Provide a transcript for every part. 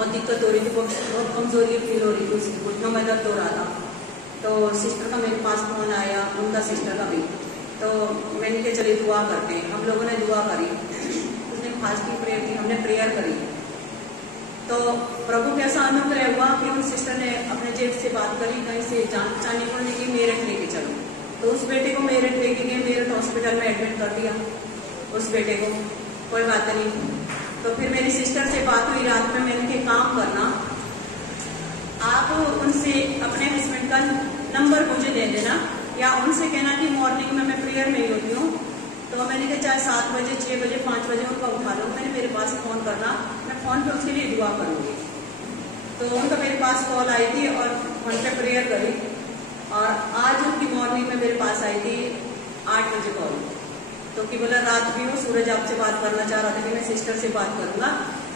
बहुत दिक्कत हो रही थी, बहुत कमजोरी फील हो रही थी, उसकी घुटनों में दर्द हो रहा था। तो सिस्टर का मेरे पास फोन आया, उनका सिस्टर का भी। तो मैंने कहा चलिए दुआ करते हैं। हम लोगों ने दुआ करी, उसने फास्टिंग प्रेयर की, हमने प्रेयर करी। तो प्रभु कैसा अनुग्रह हुआ कि उस सिस्टर ने अपने जेब से बात करी, कहीं से जान पहचानी बोलने की मेरठ लेके चलो। तो उस बेटे को मेरठ लेके गए, मेरठ हॉस्पिटल में एडमिट कर दिया उस बेटे को। कोई बात नहीं। तो फिर मेरी सिस्टर से बात हुई रात में, मैंने के काम करना, आप उनसे अपने हस्बैंड का नंबर मुझे दे देना, या उनसे कहना कि मॉर्निंग में मैं प्रेयर में ही होती हूँ। तो मैंने कहा चाहे 7 बजे, 6 बजे, 5 बजे उनका उठा लो, मैंने मेरे पास फोन करना, मैं फोन पे उसके लिए दुआ करूंगी। तो उनका मेरे पास कॉल आई थी और फोन पे प्रेयर करी। और आज उनकी मॉर्निंग में मेरे पास आई थी 8 बजे कॉल। तो कि बोला रात भी वो सूरज आपसे बात करना चाह रहा था कि मैं सिस्टर से बात करूंगा।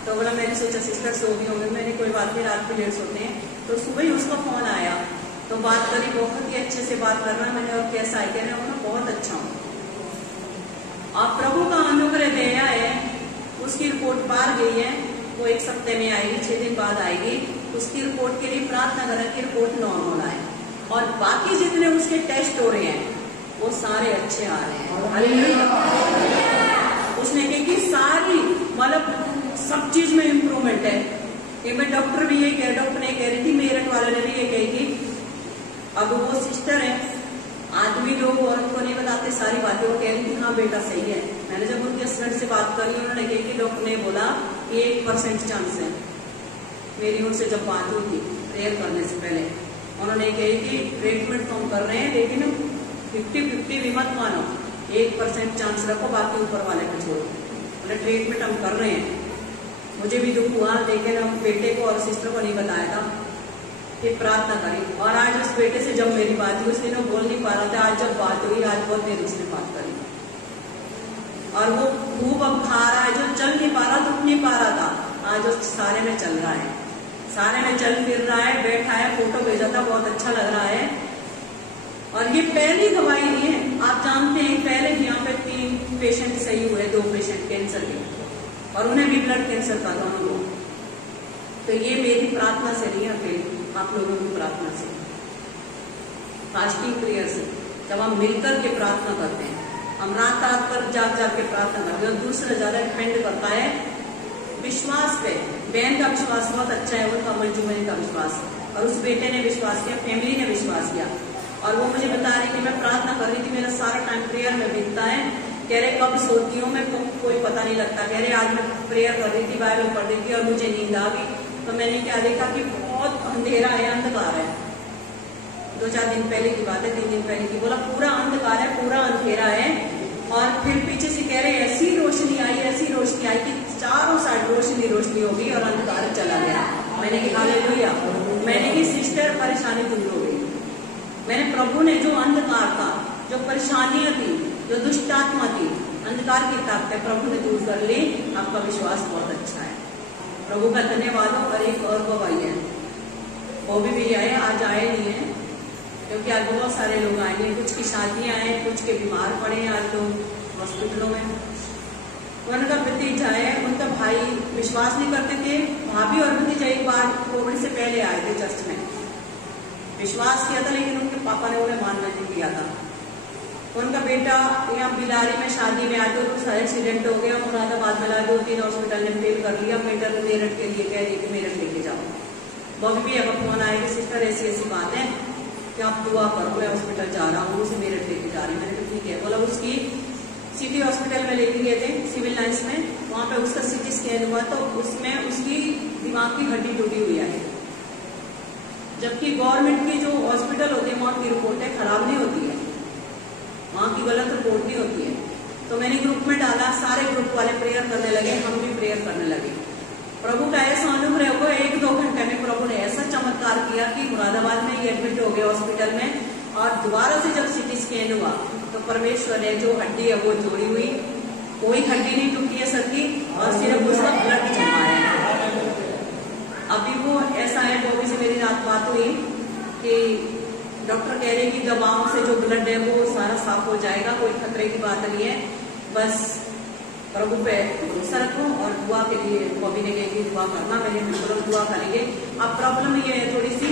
तो बोला मैंने सोचा सिस्टर सो भी होंगे, मैंने कोई बात नहीं, रात को लेट सोते हैं। तो सुबह ही उसका फोन आया, तो बात करी, बहुत ही अच्छे से बात करना मैंने। और कैसा है, कहना वो बहुत अच्छा हूँ। आप प्रभु का अनुग्रह दया है, उसकी रिपोर्ट बाहर गई है, वो 1 सप्ताह में आएगी, 6 दिन बाद आएगी। उसकी रिपोर्ट के लिए प्रार्थना करें कि रिपोर्ट नॉर्मल आए, और बाकी जितने उसके टेस्ट हो रहे हैं वो सारे अच्छे आ रहे हैं। उसने कही कि सारी मतलब सब चीज में इम्प्रूवमेंट है। कि मैं डॉक्टर भी यही डॉक्टर ने कह रही थी, मेरठ वाले ने भी ये कही थी। अब वो सिस्टर है, आदमी लोग औरत को नहीं बताते सारी बातें, वो कह रही थी हाँ बेटा सही है। मैंने जब उनके हस्बैंड से बात करी, उन्होंने कही कि डॉक्टर ने बोला कि 1% चांस है। मेरी उनसे जब बात हुई थी प्रेयर करने से पहले, उन्होंने कही कि ट्रीटमेंट तो हम कर रहे हैं, लेकिन 50-50 भी मत मानो, 1% चांस रखो, बाकी ऊपर वाले को छोड़ो। बोले ट्रीटमेंट हम कर रहे हैं। मुझे भी दुख हुआ, लेकिन हम बेटे को और सिस्टर को नहीं बताया था कि प्रार्थना करी। और आज उस बेटे से जब मेरी बात हुई, उस दिन वो बोल नहीं पा रहा था, आज जब बात हुई, आज बहुत देर उसने बात करी। और वो खूब अब खा रहा है, जो चल नहीं पा रहा था, उठ नहीं पा रहा था, आज वो सारे में चल रहा है, सारे में चल फिर रहा है, बैठा है, फोटो भेजा था, बहुत अच्छा लग रहा है। और ये पहली दवाई नहीं है, आप जानते हैं पहले यहाँ पे 3 पेशेंट सही हुए, 2 पेशेंट कैंसर के, और उन्हें भी ब्लड कैंसर था दोनों को। तो ये मेरी प्रार्थना से नहीं है, फिर आप लोगों की प्रार्थना से, फास्टिंग प्रेयर से। जब हम मिलकर के प्रार्थना करते हैं, हम रात कर जाग के प्रार्थना करते हैं, और दूसरा ज्यादा डिपेंड करता है विश्वास पे। बहन का विश्वास बहुत अच्छा है, उनका मंजूमनी का विश्वास, और उस बेटे ने विश्वास किया, फैमिली ने विश्वास किया। और वो मुझे बता रही कि मैं प्रार्थना कर रही थी, मेरा सारा टाइम प्रेयर में बीतता है। कह रहे कब सोती हूँ मैं, कोई पता नहीं लगता। कह रहे आज मैं प्रेयर कर रही थी, बाइबल पढ़ रही थी, और मुझे नींद आ गई। तो मैंने क्या देखा कि बहुत अंधेरा है, अंधकार है। 2-4 दिन पहले की बात है, 3 दिन पहले की। बोला पूरा अंधकार है, पूरा अंधेरा है। और फिर पीछे से कह रहे ऐसी रोशनी आई, ऐसी रोशनी आई कि चारों साइड रोशनी होगी और अंधकार चला गया। मैंने कहा हालेलुया। मैंने की सिस्टर परेशानी दूर हो गई। मैंने प्रभु ने जो अंधकार था, जो परेशानियां थी, जो दुष्ट आत्मा थी, अंधकार की ताकत प्रभु ने दूर कर ली। आपका विश्वास बहुत अच्छा है, प्रभु का धन्यवाद हो। और एक और गवाही है, वो भी आए, आज आए नहीं है क्योंकि आज बहुत सारे लोग आए हैं, कुछ की शादियां हैं, कुछ के बीमार पड़े हैं आज लोग हॉस्पिटलों में। उनका भतीजा है, उनका भाई विश्वास नहीं करते थे, भाभी और भतीजा एक बार कोविड से पहले आए थे चर्च में, विश्वास किया था, लेकिन उनके पापा ने उन्हें मानना नहीं किया था। उनका बेटा यहाँ बिलारी में शादी में आते, तो सारे एक्सीडेंट हो गया, मुरादाबाद में लाए, 2-3 हॉस्पिटल ने फेल कर लिया। मेटर मेरठ के लिए कह दिए कि मेरठ लेके जाओ। बॉबी भी अब फोन आएगी, सिस्टर ऐसी ऐसी बात है कि आप दुआ करो, मैं हॉस्पिटल जा रहा हूँ, उसे मेरठ लेके जा रही हूँ। मैंने कहा ठीक है। बोला उसकी सिटी हॉस्पिटल में लेके गए थे, सिविल लाइन्स में, वहां पे उसका CT स्कैन हुआ, तो उसमें उसकी दिमाग की हड्डी टूटी हुई है। जबकि गवर्नमेंट की जो हॉस्पिटल होते हैं वहां की रिपोर्टें खराब नहीं होती है, वहां की गलत रिपोर्ट नहीं होती है। तो मैंने ग्रुप में डाला, सारे ग्रुप वाले प्रेयर करने लगे, हम भी प्रेयर करने लगे। प्रभु का ऐसा अनुग्रह हुआ, 1-2 घंटे में प्रभु ने ऐसा चमत्कार किया कि मुरादाबाद में ही एडमिट हो गए हॉस्पिटल में। और दोबारा से जब CT स्कैन हुआ तो परमेश्वर ने जो हड्डी है वो जोड़ी हुई, कोई हड्डी नहीं टूटी है सर की, और सिर्फ उसका ब्लड जमा है। अभी वो ऐसा है, बॉबी से मेरी रात बात हुई कि डॉक्टर कह रहे हैं कि दवाओं से जो ब्लड है वो सारा साफ हो जाएगा, कोई खतरे की बात नहीं है, बस प्रभु पे भरोसा रखो और दुआ के लिए बॉबी ने कही दुआ करना, मैंने बिल्कुल दुआ करेंगे। अब प्रॉब्लम ये है थोड़ी सी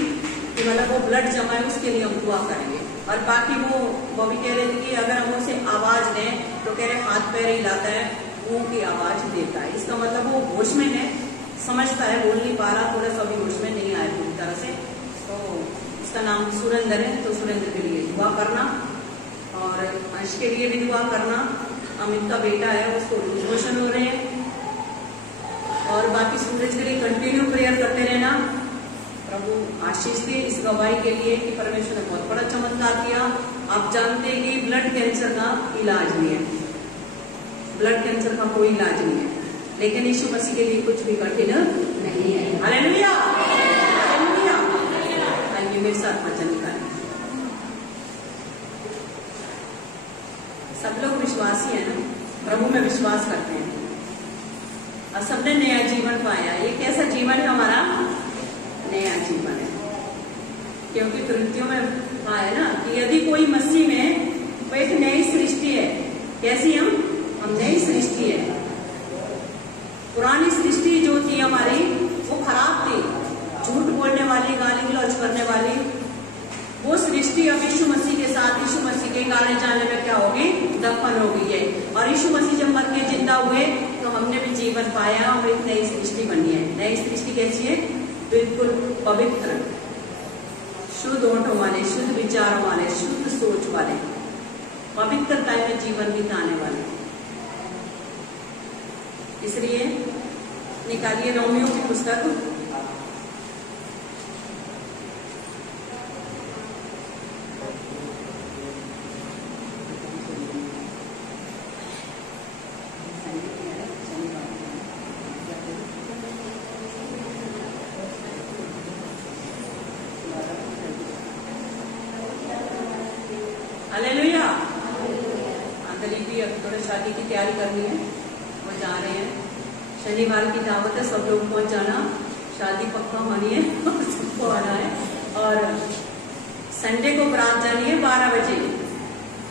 कि मतलब वो ब्लड जमा है, उसके लिए हम दुआ करेंगे। और बाकी वो बॉबी कह रहे थे कि अगर हम उसे आवाज दें तो कह रहे हाथ पैर हिलाता है, मुंह की आवाज देता है। इसका मतलब वो होश में है, समझता है, बोल नहीं पा रहा, थोड़ा सा भी होश में नहीं आया पूरी तरह से। तो इसका नाम सुरेंद्र है, तो सुरेंद्र के लिए दुआ करना और अंश के लिए भी दुआ करना। अमित का बेटा है, उसको लूज मोशन हो रहे हैं। और बाकी सूरज के लिए कंटिन्यू प्रेयर करते रहना। प्रभु आशीष दे इस गवाही के लिए कि परमेश्वर ने बहुत बड़ा चमत्कार किया। आप जानते हैं कि ब्लड कैंसर का इलाज नहीं है, ब्लड कैंसर का कोई इलाज नहीं है, लेकिन यीशु मसीह के लिए कुछ भी कठिन नहीं है। Hallelujah, hallelujah. आइए मेरे साथ वचन निकालें। सब लोग विश्वासी है ना, प्रभु में विश्वास करते हैं और सबने नया जीवन पाया। ये कैसा जीवन है हमारा? नया जीवन है, क्योंकि कृत्यों में कहा है ना कि यदि कोई मसीह में, वो एक नई सृष्टि है। कैसी? हम नई सृष्टि है। पुरानी सृष्टि जो थी हमारी वो खराब थी, झूठ बोलने वाली, गाली गलौज करने वाली। वो सृष्टि अब यीशु मसीह के साथ, यीशु मसीह के गाने जाने में क्या होगी? दफन हो गई है। और यीशु मसीह जब मर के जिंदा हुए तो हमने भी जीवन पाया और एक नई सृष्टि बनी है। नई सृष्टि कैसी है? बिल्कुल पवित्र, शुद्ध होठों वाले, शुद्ध विचारों वाले, शुद्ध सोच वाले, पवित्रता में जीवन बिताने वाले। इसलिए निकालिए रोमियो की पुस्तक, हालेलुया। अंदलीपी अब थोड़ा शादी की तैयारी करनी है, वो जा रहे हैं। शनिवार की दावत है, सब लोग पहुंच जाना, शादी पक्का होनी है, सबको आना है। और संडे को बारात जानी है 12 बजे,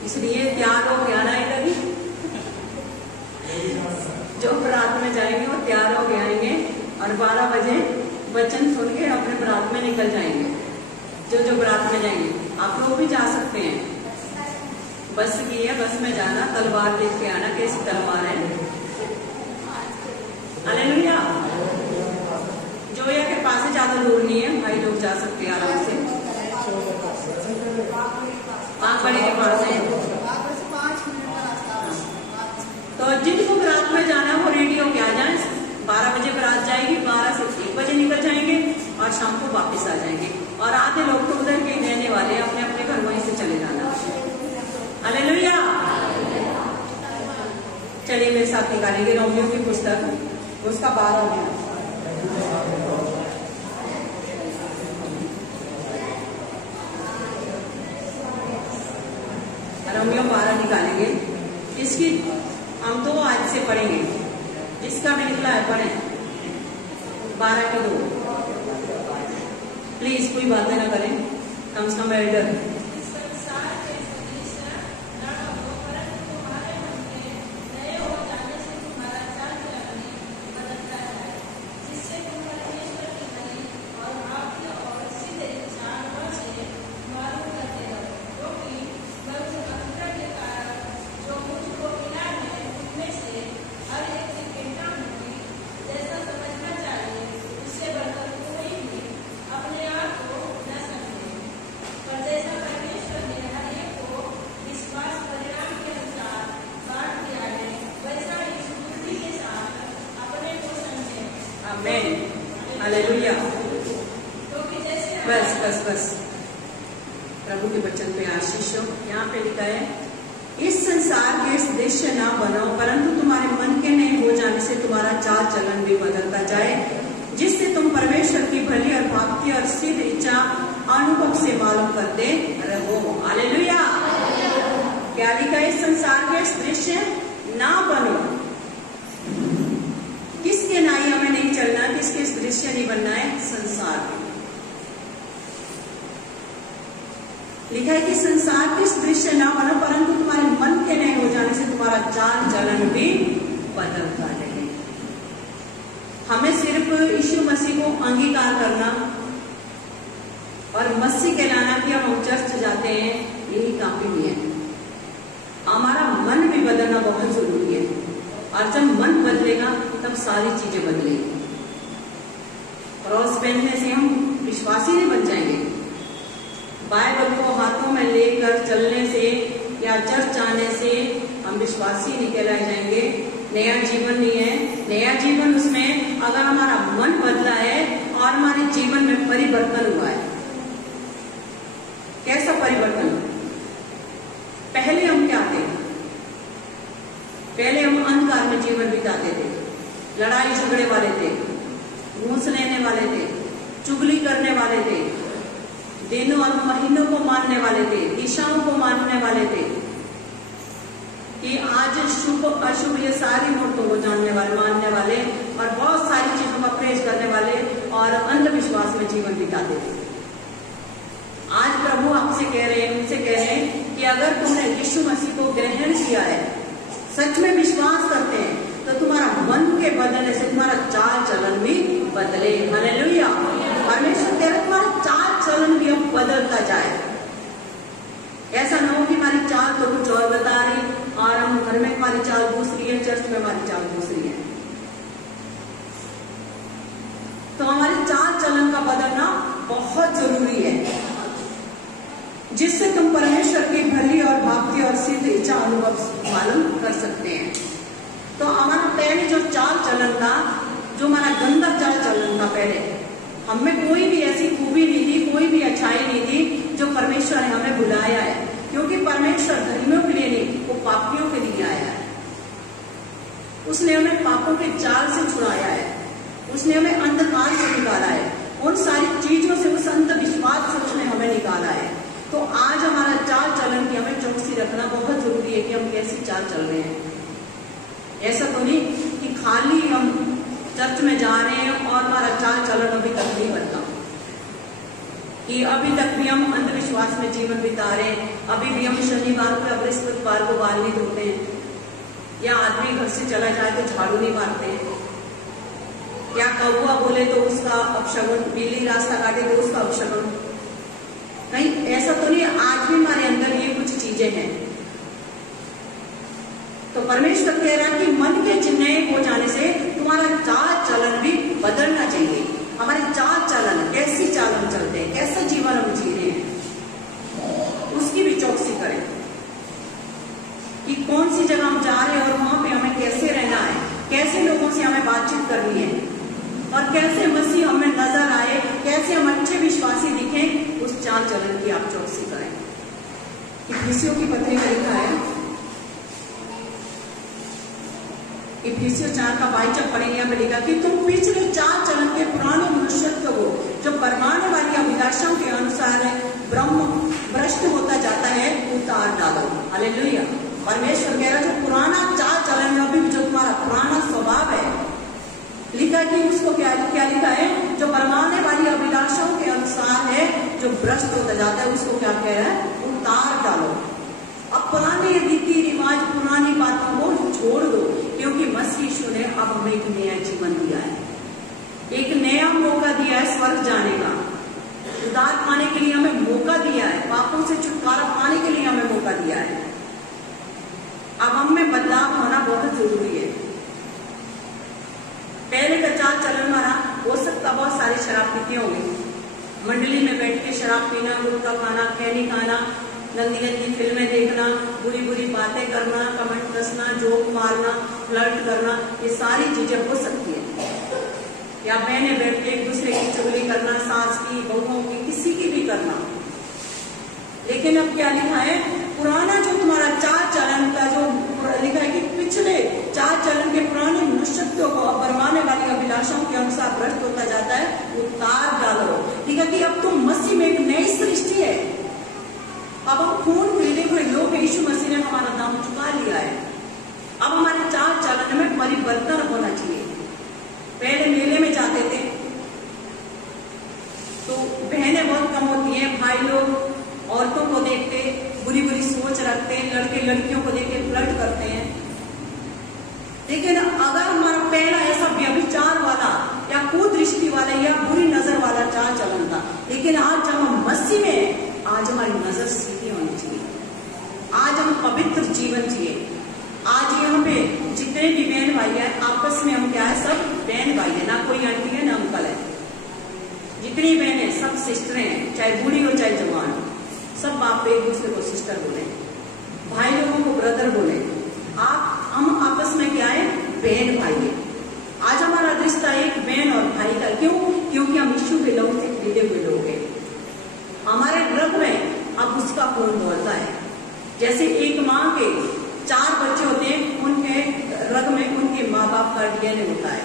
इसलिए तैयार हो के आना है। कभी जो बारात में जाएंगे वो तैयार हो के आएंगे और 12 बजे वचन सुन के अपने बारात में निकल जाएंगे। जो बारात में जाएंगे, आप लोग भी जा सकते हैं। बस की है, बस में जाना, तलवार देख के आना, कैसी तलवार है। हालेलुया। जोया के पास से ज्यादा दूर नहीं है, भाई लोग जा सकते हैं आराम से। पांगबड़े के पास है, तो जिनको बारात में जाना है वो रेडी होके आ जाए। 12 बजे बारात जाएगी, 12 से 1 बजे निकल जाएंगे और शाम को वापस आ जाएंगे। और आधे लोग तो उधर के रहने वाले हैं, अपने अपने घर वहीं से चले जाना। हालेलुया। चलिए मेरे साथ निकालेंगे रोमियो की पुस्तक, उसका 12 रोमियो 12 निकालेंगे। इसकी हम 2 आज से पढ़ेंगे, जिसका भी निकला है पढ़े। 12 की 2। प्लीज कोई बातें ना करें, कम से कम एल्डर। हालेलुया। बस बस बस, प्रभु के वचन पे आशीष हो। यहाँ पे लिखा है, इस संसार के दृश्य ना बनो, परंतु तुम्हारे मन के नए हो जाने से तुम्हारा चाल चलन भी बदलता जाए, जिससे तुम परमेश्वर की भली और भक्ति और सिद्ध इच्छा अनुभव से मालूम करते रहो। हालेलुया। क्या लिखा है? इस संसार के दृश्य ना बनो। किसके नाई हमें नहीं चलना, किसके दृश्य नहीं बनना है? संसार के। लिखा है कि संसार के दृश्य ना बनो, परंतु तुम्हारे मन के नए हो जाने से तुम्हारा चाल चलन भी बदल डालेंगे। हमें सिर्फ यीशु मसीह को अंगीकार करना और मसीह कहलाना कि हम चर्च जाते हैं, यही काफी नहीं है। हमारा मन भी बदलना बहुत जरूरी है, और जब मन बदलेगा तब सारी चीजें बदलेगी। क्रॉस पहनने से हम विश्वासी नहीं बन जाएंगे, बाइबल को हाथों में लेकर चलने से या चर्च आने से हम विश्वासी नहीं कहलाए जाएंगे। नया जीवन नहीं है। नया जीवन उसमें अगर हमारा मन बदला है और हमारे जीवन में परिवर्तन हुआ है। कैसा परिवर्तन? पहले हम क्या थे? पहले हम अंधकार में जीवन बिताते थे, लड़ाई झगड़े वाले थे, घूस लेने वाले थे, चुगली करने वाले थे, दिनों और महीनों को मानने वाले थे, दिशाओं को मानने वाले थे कि आज शुभ अशुभ ये सारी मूर्तों को जानने वाले, मानने वाले और बहुत सारी चीजों का प्रेज करने वाले और अंधविश्वास में जीवन बिताते थे। आज प्रभु आपसे कह रहे हैं, उनसे कह रहे हैं कि अगर तुमने यीशु मसीह को ग्रहण किया है, सच में विश्वास करते हैं, तो तुम्हारा मन के बदलने से तुम्हारा चाल चलन भी बदले। हालेलुया। परमेश्वर कह रहे हैं तुम्हारा चाल चलन भी अब बदलता जाए। ऐसा ना हो कि हमारी चाल तो कुछ और बता रही और हम घर में हमारी चाल दूसरी है, चर्च में हमारी चाल दूसरी है। तो हमारी चाल चलन का बदलना बहुत जरूरी है, जिससे तुम परमेश्वर की भली और भावती और सिद्ध इच्छा अनुभव मालूम कर सकते हैं। तो हमारा पहले जो चाल चलन था, जो हमारा गंदा चाल चलन था, पहले हमें कोई भी ऐसी खूबी नहीं थी, कोई भी अच्छाई नहीं थी जो परमेश्वर ने हमें बुलाया है। क्योंकि परमेश्वर धर्मियों के लिए नहीं, वो पापियों के लिए आया है। उसने हमें पापों के जाल से छुड़ाया है, उसने हमें अंधकार से निकाला है, उन सारी चीजों से, उस अंधविश्वास से उसने हमें निकाला है। तो आज हमारा चाल चलन की हमें चौकसी रखना बहुत जरूरी है कि हम कैसी चाल चल रहे हैं। ऐसा तो नहीं कि खाली हम चर्च में जा रहे हैं और हमारा चाल चलन अभी तक नहीं बदला, कि अभी तक भी हम अंधविश्वास में जीवन बिता रहे हैं, अभी भी हम शनिवार को या बृहस्पतिवार को बाल नहीं धोते हैं, या आदमी घर से चला जाए तो झाड़ू नहीं मारते हैं, या कौवा बोले तो उसका अपशगुन, बिल्ली रास्ता काटे तो उसका अपशगुन। नहीं, ऐसा तो नहीं। आज भी हमारे अंदर ये कुछ चीजें हैं। तो परमेश्वर कह रहा है कि मन के नए हो जाने से तुम्हारा चाल चलन भी बदलना चाहिए। हमारे चाल चलन, कैसी चाल हम चलते हैं, कैसा जीवन हम जी रहे हैं, उसकी भी चौकसी करें कि कौन सी जगह हम जा रहे हैं और वहां पे हमें कैसे रहना है, कैसे लोगों से हमें बातचीत करनी है और कैसे मसीह हमें नजर आए, कैसे हम अच्छे विश्वासी दिखें, उस चाल चलन की आप चौकसी करें। इफिसियों की पत्री में लिखा है, इफिसियों 4:22 पढ़ेंगे, यहाँ पे लिखा कि तुम पिछले चाल चलन के पुराने मनुष्यत्व को, जो परमाने वाली अभिलाषाओं के अनुसार ब्रह्म भ्रष्ट होता जाता है, उतार डालो। हालेलुया। परमेश्वर कह रहा है जो पुराना चाल चलन में, अभी जो तुम्हारा पुराना स्वभाव है, लिखा कि उसको क्या लिखा है, जो परमाने वाली अभिलाषाओं के अनुसार है, जो भ्रष्ट होता जाता है, उसको क्या कह रहा है, उतार डालो। अब पुराने रीति रिवाज, पुरानी बातों को छोड़ दो, क्योंकि मसीह यीशु ने अब हमें एक नया जीवन दिया है, एक नया मौका दिया है स्वर्ग जाने का। उद्धार पाने के लिए हमें मौका दिया है, पापों से छुटकारा पाने के लिए हमें मौका दिया है। अब हम में बदलाव होना बहुत जरूरी है। पहले का चाल चलन हमारा हो सकता बहुत सारी शराब पीते होंगे, मंडली में बैठ के शराब पीना, गुटखा खाना, खैनी खाना, गंदी गंदी फिल्में देखना, बुरी बुरी बातें करना, कमेंट कसना, जोक मारना, फ्लर्ट करना, ये सारी चीजें हो सकती है। या बहनें बैठ के एक दूसरे की चुगली करना, सास की, बहुओं की, किसी की भी करना। लेकिन अब क्या लिखा है, पुराना जो तुम्हारा चाल चलन का जो लिखा है कि पिछले चाल चलन के पुराने मनुष्यत्व को बरमाने वाली अभिलाषाओं के अनुसार भ्रष्ट होता जाता है, उतार डालो। लिखा कि अब तुम मसीह में एक नई सृष्टि है। अब हम खून खरीदे हुए लोग, यीशु मसीह ने हमारा दाम चुका लिया है। अब हमारे चाल चलन में परिवर्तन होना चाहिए। पहले मेले में जाते थे तो बहनें बहुत कम होती हैं, भाई लोग औरतों को देखते, बुरी बुरी सोच रखते हैं, लड़के लड़कियों को देख के फ्लर्ट करते हैं। लेकिन व्यभिचार वाला या कुदृष्टि वाला या बुरी नजर वाला चाल चलन था। लेकिन आज जब हम मसीह में, आज हमारी नजर सीधी होनी चाहिए, आज हम पवित्र जीवन जिए। आज यहाँ पे जितने भी बहन भाई है आपस में हम क्या है, सब बहन भाई है, ना कोई आंटी है ना अंकल है। जितनी बहन है सब सिस्टरें हैं, चाहे बूढ़ी हो चाहे जवान, सब आप एक दूसरे को सिस्टर बोले, भाई लोगों को ब्रदर बोले। हम आपस में क्या है, बहन भाई है। आज हमारा रिश्ता एक बहन और भाई का, क्यों? क्योंकि हम यीशु के लहू से खरीदे हुए लोग हैं। हमारे रग में अब उसका खून दौड़ता है। जैसे एक माँ के 4 बच्चे होते हैं, उनके रग में उनके माँ बाप का डीएनए होता है,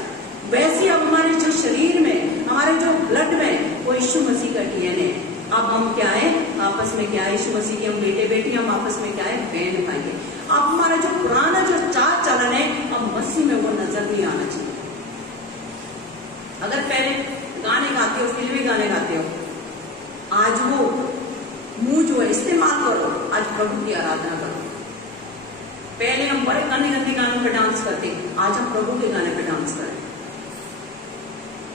वैसे अब हमारे जो शरीर में, हमारे जो ब्लड में, वो यीशु मसीह का डीएनए है। अब हम क्या है, आपस में क्या है, यीशु मसीह के हम बेटे बेटी, हम आपस में क्या है, बहन भाई है। अब हमारा जो पुराना जो चाल चलन है, अब मसीह में वो नजर नहीं आना चाहिए। अगर पहले गाने गाते हो, फिल्मी गाने गाते हो, आज वो मुंह जो है इस्तेमाल करो, आज प्रभु की आराधना करो। पहले हम बड़े गंदे गंदे गानों पर डांस करते, आज हम प्रभु के गाने पर डांस करें।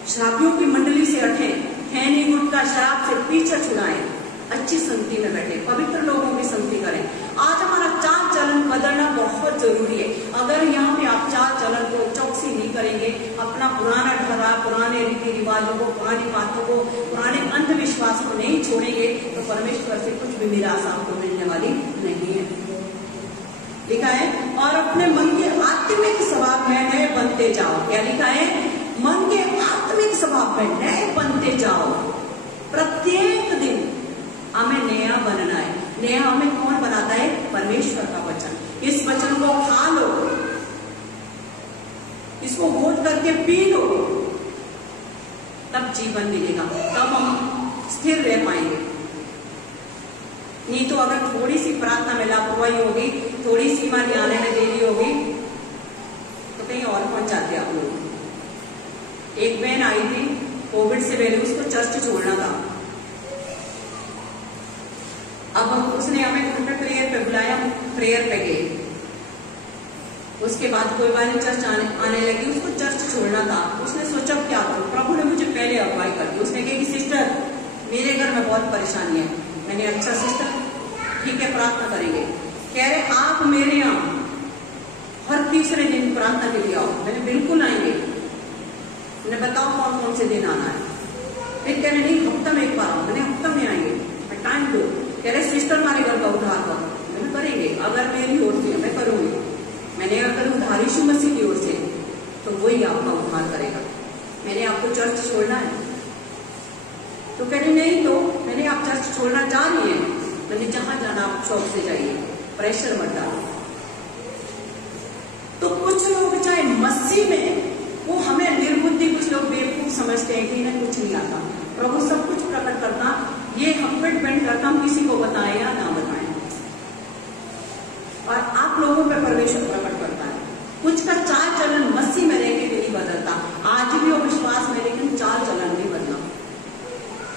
शराबियों की मंडली से हटें, खैनी गुटखा शराब से पीछा छुड़ाएं, अच्छी संगति में बैठे, पवित्र लोगों की संगति करें। आज हमारा चाल चलन बदलना बहुत जरूरी है। अगर यहाँ पे आप चाल चलन को चौकसी नहीं करेंगे, अपना पुराना ठहरा, पुराने रीति रिवाजों को, पुरानी बातों को, पुराने अंधविश्वास को नहीं छोड़ेंगे, तो परमेश्वर से कुछ भी निराशा आपको मिलने वाली नहीं है। लिखा है, और अपने मन के आत्मिक स्वभाव में नए बनते जाओ। क्या लिखा है? मन के आत्मिक स्वभाव में नए बनते जाओ। प्रत्येक दिन हमें नया बनना है। नया हमें कौन बनाता है? परमेश्वर का वचन। इस वचन को खा लो, इसको घोट करके पी लो, तब जीवन मिलेगा, तब हम स्थिर रह पाएंगे। नहीं तो अगर थोड़ी सी प्रार्थना में लापरवाही होगी, थोड़ी सी ईमान आने में देरी होगी, तो कहीं और पहुंच जाते आप लोग। एक बहन आई थी कोविड से पहले, उसको चर्च छोड़ना था। अब उसने हमें घर पे प्रेयर पे बुलाया, प्रेयर पे गए। उसके बाद कोई बार चर्च आने लगी, उसको चर्च छोड़ना था। उसने सोचा क्या करूं, प्रभु ने मुझे पहले अगुवाई कर दी। उसने कहा कि सिस्टर मेरे घर में बहुत परेशानी है। मैंने अच्छा सिस्टर ठीक है, प्रार्थना करेंगे। कह रहे आप मेरे यहाँ हर तीसरे दिन प्रार्थना के लिए आओ। मैंने बिल्कुल आएंगे। मैंने बताओ कौन कौन से दिन आना है। फिर कह रहे नहीं हफ्ता में एक बार आओ। मैंने हफ्ता में आएंगे, मैं टाइम दो। कह रहे सिस्टर हमारे घर का उद्धार करो। मैंने करेंगे, अगर मेरी ओर से मैं करूंगी। मैंने अगर उद्धार यीशु मसीह की ओर से, तो वही आपका उद्धार करेगा। मैंने आपको चर्च छोड़ना है। तो कह रही नहीं, तो मैंने आप चर्च छोड़ना चाह रही है। मैंने जहां जाना आप शौक से जाइए, प्रेशर मत डालो। तो कुछ लोग चाहे मसीह में, वो हमें निर्बुद्धि, कुछ लोग बेवकूफ समझते हैं कि इन्हें कुछ नहीं आता। प्रभु सब कुछ प्रकट करता, ये हम पे डिपेंड करता हम किसी को बताएं या ना बताएं। और आप लोगों पे परमेश्वर प्रकट करता है। कुछ का चाल चलन मसीह में रहकर भी नहीं बदलता। आज भी वो विश्वास में, लेकिन चाल चलन नहीं बदला।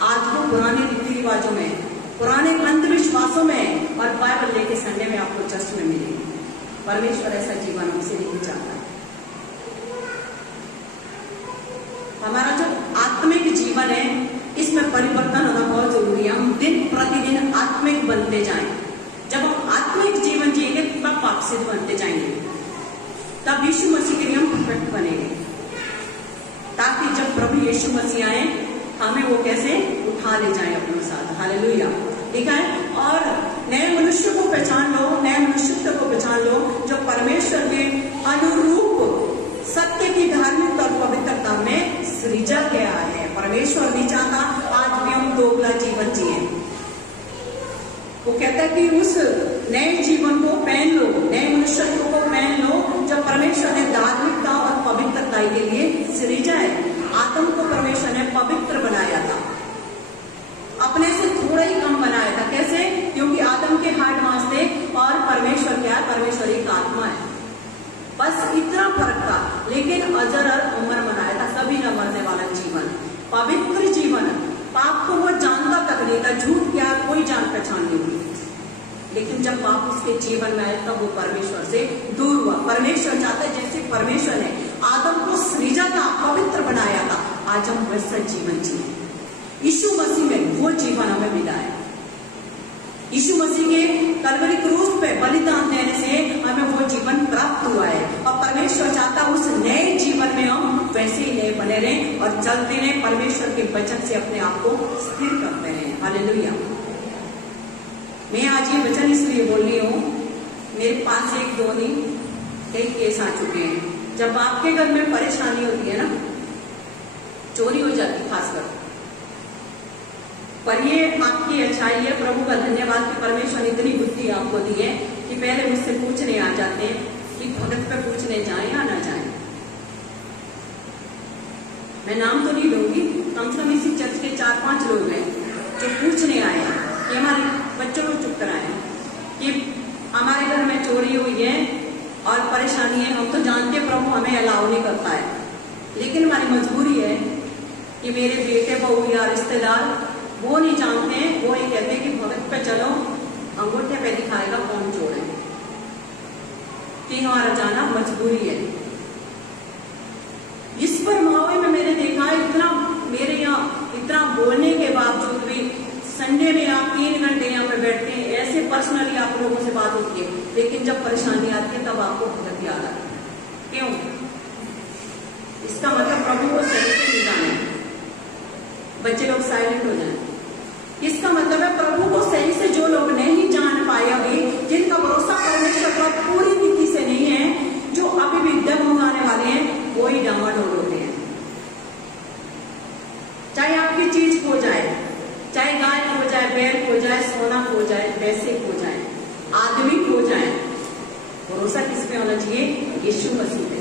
आज वो पुराने रीति रिवाजों में, पुराने अंधविश्वासों में, और बाइबल लेके संडे में आपको चर्च में मिलेगी। परमेश्वर ऐसा जीवन हमसे नहीं चाहता है। हमारा जो आत्मिक जीवन है, इसमें परिवर्तन होना बहुत जरूरी है। हम दिन प्रतिदिन आत्मिक बनते जाएं। जब हम आत्मिक जीवन जिएंगे तब पाप सिद्ध बनते जाएंगे, तब यीशु मसीह के लिए हम परफेक्ट बनेंगे, ताकि जब प्रभु यीशु मसीह आए हमें वो कैसे उठा ले जाए अपने साथ। हालेलुया। ठीक है। और नए मनुष्य को पहचान लो, नए मनुष्यत्व को पहचान लो, जो परमेश्वर के अनुरूप सत्य की धार्मिक और पवित्रता में सृजा गया है। परमेश्वर नहीं चाहता आज भी हम दोगला जीवन जिए। वो कहता है कि उस नए जीवन को पहन लो, नए मनुष्यत्व को पहन लो, जब परमेश्वर ने धार्मिकता और पवित्रता के लिए सृजा है। आदम को परमेश्वर ने पवित्र बनाया था, अपने से थोड़ा ही कम बनाया था। कैसे? क्योंकि आदम के हाड मांस थे और परमेश्वर क्या है? परमेश्वर एक आत्मा है। बस इतना फर्क था, लेकिन अजर और उम्र बनाया था, कभी न मरने वाला जीवन, पवित्र जीवन। पाप को वो जानता तक नहीं था, झूठ क्या कोई जान पहचान नहीं हुई। लेकिन जब पाप उसके जीवन में आया तब वो परमेश्वर से दूर हुआ। परमेश्वर चाहता है जैसे परमेश्वर ने आदम को सृजा था, पवित्र बनाया था, आज हम वैसा जीवन जिए। यीशु मसीह में वो जीवन हमें मिला है। यीशु मसीह के कलवरी क्रूस पे बलिदान देने से हमें वो जीवन प्राप्त हुआ है और परमेश्वर चाहता है उस नए जीवन में हम वैसे ही नए बने रहें और चलते रहें, परमेश्वर के वचन से अपने आप को स्थिर करते रहें। हालेलुया। मैं आज ये वचन इसलिए बोल रही हूँ, मेरे पास एक दो नहीं कई केस आ चुके हैं। जब आपके घर में परेशानी होती है ना, चोरी हो जाती खासकर, पर ये आपकी अच्छाई है, प्रभु का धन्यवाद कि परमेश्वर इतनी बुद्धि आपको दी है कि पहले मुझसे पूछने आ जाते हैं कि भगत पे पूछने जाए या ना जाए। मैं नाम तो नहीं लूंगी, कम से कम इसी चर्च के 4-5 लोग हैं जो पूछने आए हैं कि हमारे बच्चों को चुप कराएं कि हमारे घर में चोरी हुई है और परेशानी है। हम तो जानते प्रभु हमें अलाउ नहीं करता है, लेकिन हमारी मजबूरी है कि मेरे बेटे बहू या रिश्तेदार वो नहीं जानते हैं, वो ये कहते हैं कि भगत पे चलो, अंगूठे पे दिखाएगा कौन चोर है, कि हमारा जाना मजबूरी है। इस पर माहौल में मैंने देखा है इतना, मेरे यहाँ इतना बोलने के बावजूद भी संडे में आप 3 घंटे यहाँ पे बैठते हैं, ऐसे पर्सनली आप लोगों से बात होती है, लेकिन जब परेशानी आती है तब आपको भगत याद आता है। क्यों? इसका मतलब प्रभु को सही से नहीं जाना है। बच्चे लोग साइलेंट हो जाए। इसका मतलब है प्रभु को सही से जो लोग नहीं जान पाए अभी, जिनका भरोसा परमेश्वर पर पूरी रीति से नहीं है, जो अभी भी डगमगाने वाले हैं, वो ही डामाडोल होते हैं। चाहे आपकी चीज खो जाए, चाहे गाय खो जाए, बैल खो जाए, सोना खो जाए, पैसे खो जाए, आदमी खो जाए, भरोसा किस पे होना चाहिए? यीशु मसीह पे,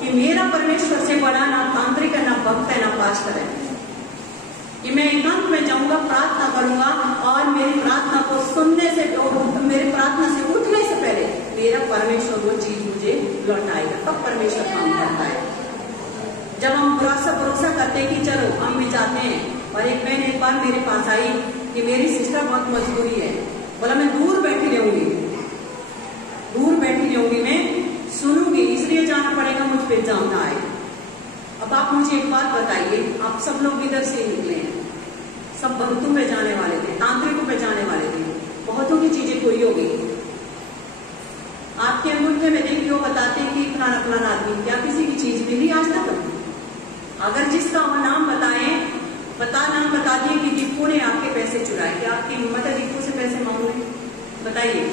कि मेरा परमेश्वर से बड़ा ना तांत्रिक है, ना भक्त है, ना पास्टर है, कि मैं एकांत में जाऊंगा, प्रार्थना करूंगा और मेरी प्रार्थना को सुनने से, मेरी प्रार्थना से उठने से पहले मेरा परमेश्वर वो चीज मुझे लौटाएगा। तब परमेश्वर काम करता है। जब हम भरोसा करते हैं कि चलो हम भी जाते हैं, और एक बहन एक बार मेरे पास आई कि मेरी सिस्टर बहुत मजबूरी है, बोला मैं दूर बैठी रहूंगी, मैं सुनूंगी, इसलिए जाना पड़ेगा, मुझ पे जाना आए। अब आप मुझे एक बात बताइए, आप सब लोग इधर से निकले हैं, सब भक्तों पे जाने वाले थे, तांत्रिकों पे जाने वाले थे, बहुतों की चीजें कोई हो गई। आपके अंगूठे में देखिए वो बताते हैं कि फलाना फलाना आदमी, क्या किसी की चीज मिली आज तक? अगर जिसका वो नाम नाम बता दिए कि दीपू ने आपके पैसे चुराए, क्या आपकी हिम्मत है दीपू से पैसे मांगने? बताइए।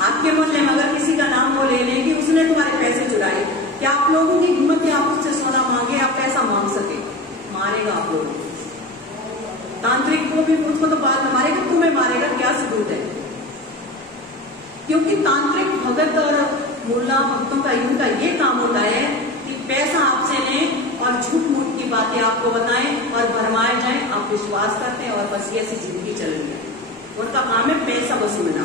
आपके मोहल्ले में अगर किसी का नाम वो ले लें कि उसने तुम्हारे पैसे चुराए, क्या आप लोगों की हिम्मत है आप उससे सोना मांगे, आप पैसा मांग सके? मारेगा आप लोग। तांत्रिक को भी उसको तो बात मारेगा, तुम्हें मारेगा, क्या सबूत है? क्योंकि तांत्रिक भगत और मुल्ला भक्तों का इनका ये काम होता है कि पैसा आपसे लें और झूठ मूठ की बातें आपको बताएं और भरमाए जाएं, आप विश्वास करते हैं और बस ऐसी जिंदगी चल रही है। उनका काम है पैसा वसूलना,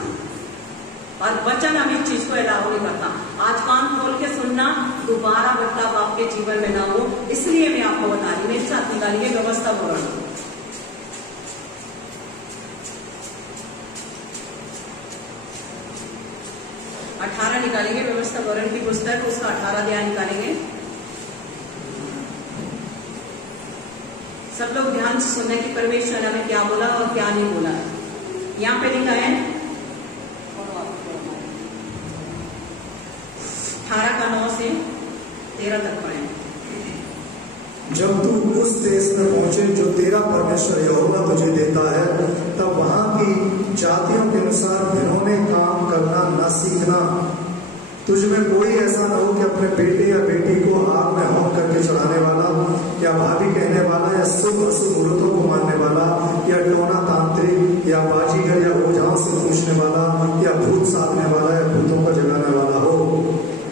और वचन हम इस चीज को अलाउ नहीं करता। आज कान खोल के सुनना, दोबारा बदलाव आपके जीवन में ना हो, इसलिए मैं आपको बता रही। मेरे साथ निकालिए व्यवस्था भवन, अठारह निकालेंगे, व्यवस्था भवन की पुस्तक, उसका 18 अध्याय निकालेंगे। सब लोग ध्यान से सुनने की परमेश्वर ने हमें क्या बोला और क्या नहीं बोला। यहाँ पे लिखा है 18:9 से 13 तक पढ़े। जब तू उस देश में पहुंचे जो तेरा परमेश्वर यहोवा तुझे देता है, तब वहां की जातियों के अनुसार घिनौने काम करना न सीखना। तुझ में कोई ऐसा न हो कि अपने बेटे या बेटी को आग में हौन करके चढ़ाने वाला, या भाभी कहने वाला, या शुभ अशुभ मुहूर्तों को मानने वाला, या टोना तांत्रिक, या बाजीगर, या ओझाओं से पूछने वाला, या भूत साधने वाला, या भूतों को जगाने वाला हो।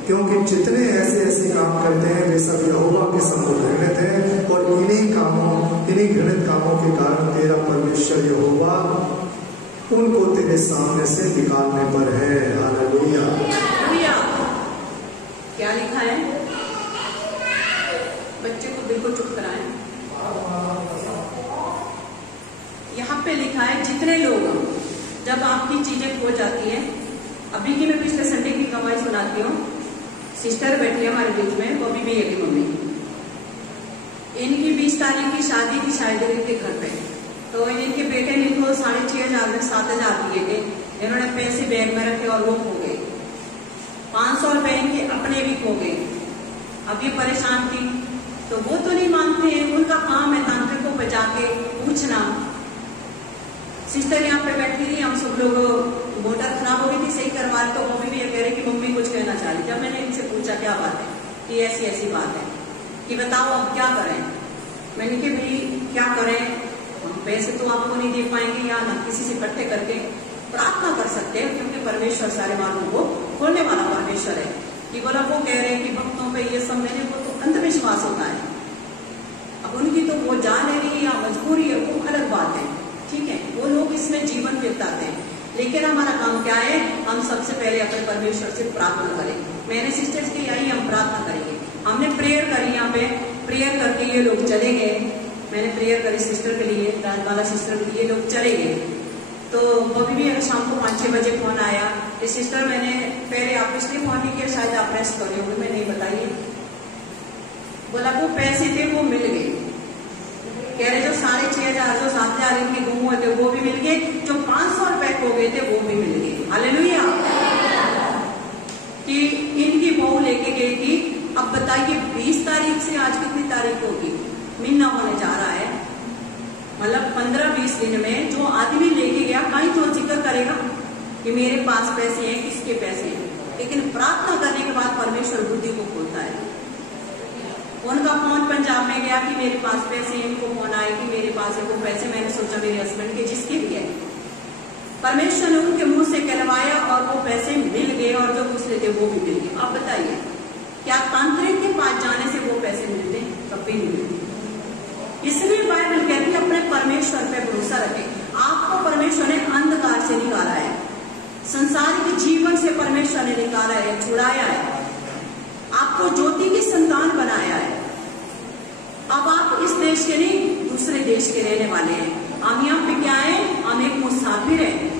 क्योंकि जितने ऐसे काम करते हैं वे सब यहोवा के सम्मुख घृणित हैं, और इन्हीं घृणित कामों के कारण तेरा परमेश्वर यहोवा उनको तेरे सामने से निकालने पर है। हालेलुया। क्या लिखा है? बच्चे को बिल्कुल चुप कराएं। यहाँ पे लिखा है जितने लोग, जब आपकी चीजें खो जाती हैं, अभी की मैं पिछले संडे की कमाई सुनाती हूँ, सिस्टर बैठी है हमारे बीच में, वो भी भैया की मम्मी। इनकी 20 तारीख की शादी थी शायद इनके घर पे, तो इनके बेटे ने इनको 6,500 में 7,000 दिए थे। इन्होंने पैसे बैग में रखे और वो खो गए। 500 रुपए इनके अपने भी खो गए। अब ये परेशान थी, तो वो तो नहीं मानते हैं, उनका काम है तांत्रिकों पे जाके पूछना। सिस्टर यहाँ पे बैठी थी, हम सब लोग मोटर खराब हो गई थी, सही करवा रहे, तो मम्मी भी ये कह रही कि मम्मी कुछ कहना चाह रही। जब मैंने इनसे पूछा क्या बात है, कि ऐसी ऐसी बात है, कि बताओ अब क्या करें। मैंने कि भाई क्या करें, हम पैसे तो आपको नहीं दे पाएंगे, या ना किसी से इकट्ठे करके प्रार्थना कर सकते हैं, क्योंकि परमेश्वर सारे मार्गों को खोलने वाला परमेश्वर है। कि बोला वो कह रहे हैं कि भक्तों पे ये सब मैंने, वो तो अंधविश्वास होता है। अब उनकी तो वो जा ले रही है या मजबूरी है, वो अलग बात है, ठीक है, वो लोग इसमें जीवन बिताते हैं। लेकिन हमारा काम क्या है, हम सबसे पहले अपने परमेश्वर से प्रार्थना करें। मैंने सिस्टर्स की आई, हम प्रार्थना करेंगे। हमने प्रेयर करी, यहाँ पे प्रेयर करके ये लोग चले गए। मैंने प्रेयर करी सिस्टर के लिए, राजबाला सिस्टर के लिए, लोग चले गए। तो अभी भी शाम को 5-6 बजे फोन आया कि सिस्टर मैंने पहले आप इसलिए फोन नहीं किया, शायद आप रेस्ट कर रहे होंगे, मैं नहीं बताइए। बोला वो पैसे थे वो मिल गए, कह रहे जो 6,500 जो 7,000 इनके गुम हुए थे वो भी मिल गए, जो 500 रुपए खो गए थे वो भी मिल गए। हालेलुया। कि इनकी बहू लेके गई थी। अब बताइए 20 तारीख से आज कितनी तारीख होगी, महीना होने जा रहा है, मतलब 15-20 दिन में जो आदमी लेके गया कहीं तो जिक्र करेगा कि मेरे पास पैसे हैं, किसके पैसे हैं। लेकिन प्रार्थना करने के बाद परमेश्वर बुद्धि को खोलता है। उनका फोन पंजाब में गया कि मेरे पास पैसे, इनको फोन आए कि मेरे पास है वो पैसे। मैंने सोचा मेरे हस्बैंड के जिसके भी है, परमेश्वर ने उनके मुंह से कहलवाया और वो पैसे मिल गए, और जो दूसरे थे वो भी मिल गए। आप बताइए क्या तांत्रिक के पास जाने से वो पैसे मिलते? कभी नहीं मिलते। इसलिए बाइबल कहती है अपने परमेश्वर पे भरोसा रखें। आपको परमेश्वर ने अंधकार से निकाला है, संसारिक जीवन से परमेश्वर ने निकाला है, छुड़ाया है, आपको ज्योति की संतान बनाया है। अब आप इस देश के नहीं दूसरे देश के रहने वाले हैं। हम यहाँ पे क्या है, हम एक मुसाफिर हैं।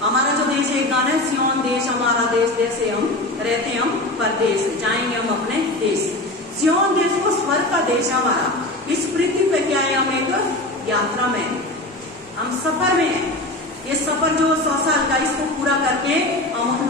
हमारा जो देश है, एक गाना है, सियोन देश हमारा देश, जैसे हम रहते हैं, हम परदेश जाएंगे हम अपने देश। सियोन देश को स्वर्ग का देश हमारा। इस पृथ्वी पे क्या है, हम एक यात्रा में, हम सफर में हैं। ये सफर जो 100 साल का, इसको पूरा करके हम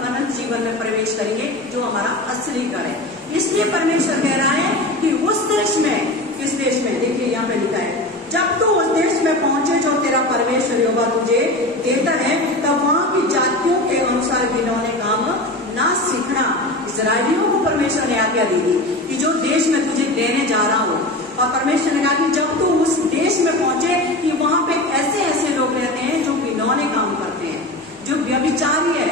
अनंत जीवन में प्रवेश करेंगे, जो हमारा असली घर है। इसलिए परमेश्वर कह रहा है कि उस देश में, किस देश में, देखिए यहाँ पे लिखा है, जब तू उस देश में पहुंचे जो तेरा परमेश्वर यहोवा तुझे देता है, तब वहां की जातियों के अनुसार घिनौने काम ना सीखना। इस्राएलियों को परमेश्वर ने आज्ञा दी थी कि जो देश में तुझे देने जा रहा हूं, और परमेश्वर ने कहा कि जब तू उस देश में पहुंचे कि वहां पे ऐसे ऐसे लोग रहते हैं जो घिनौने काम करते हैं, जो व्यभिचारी है,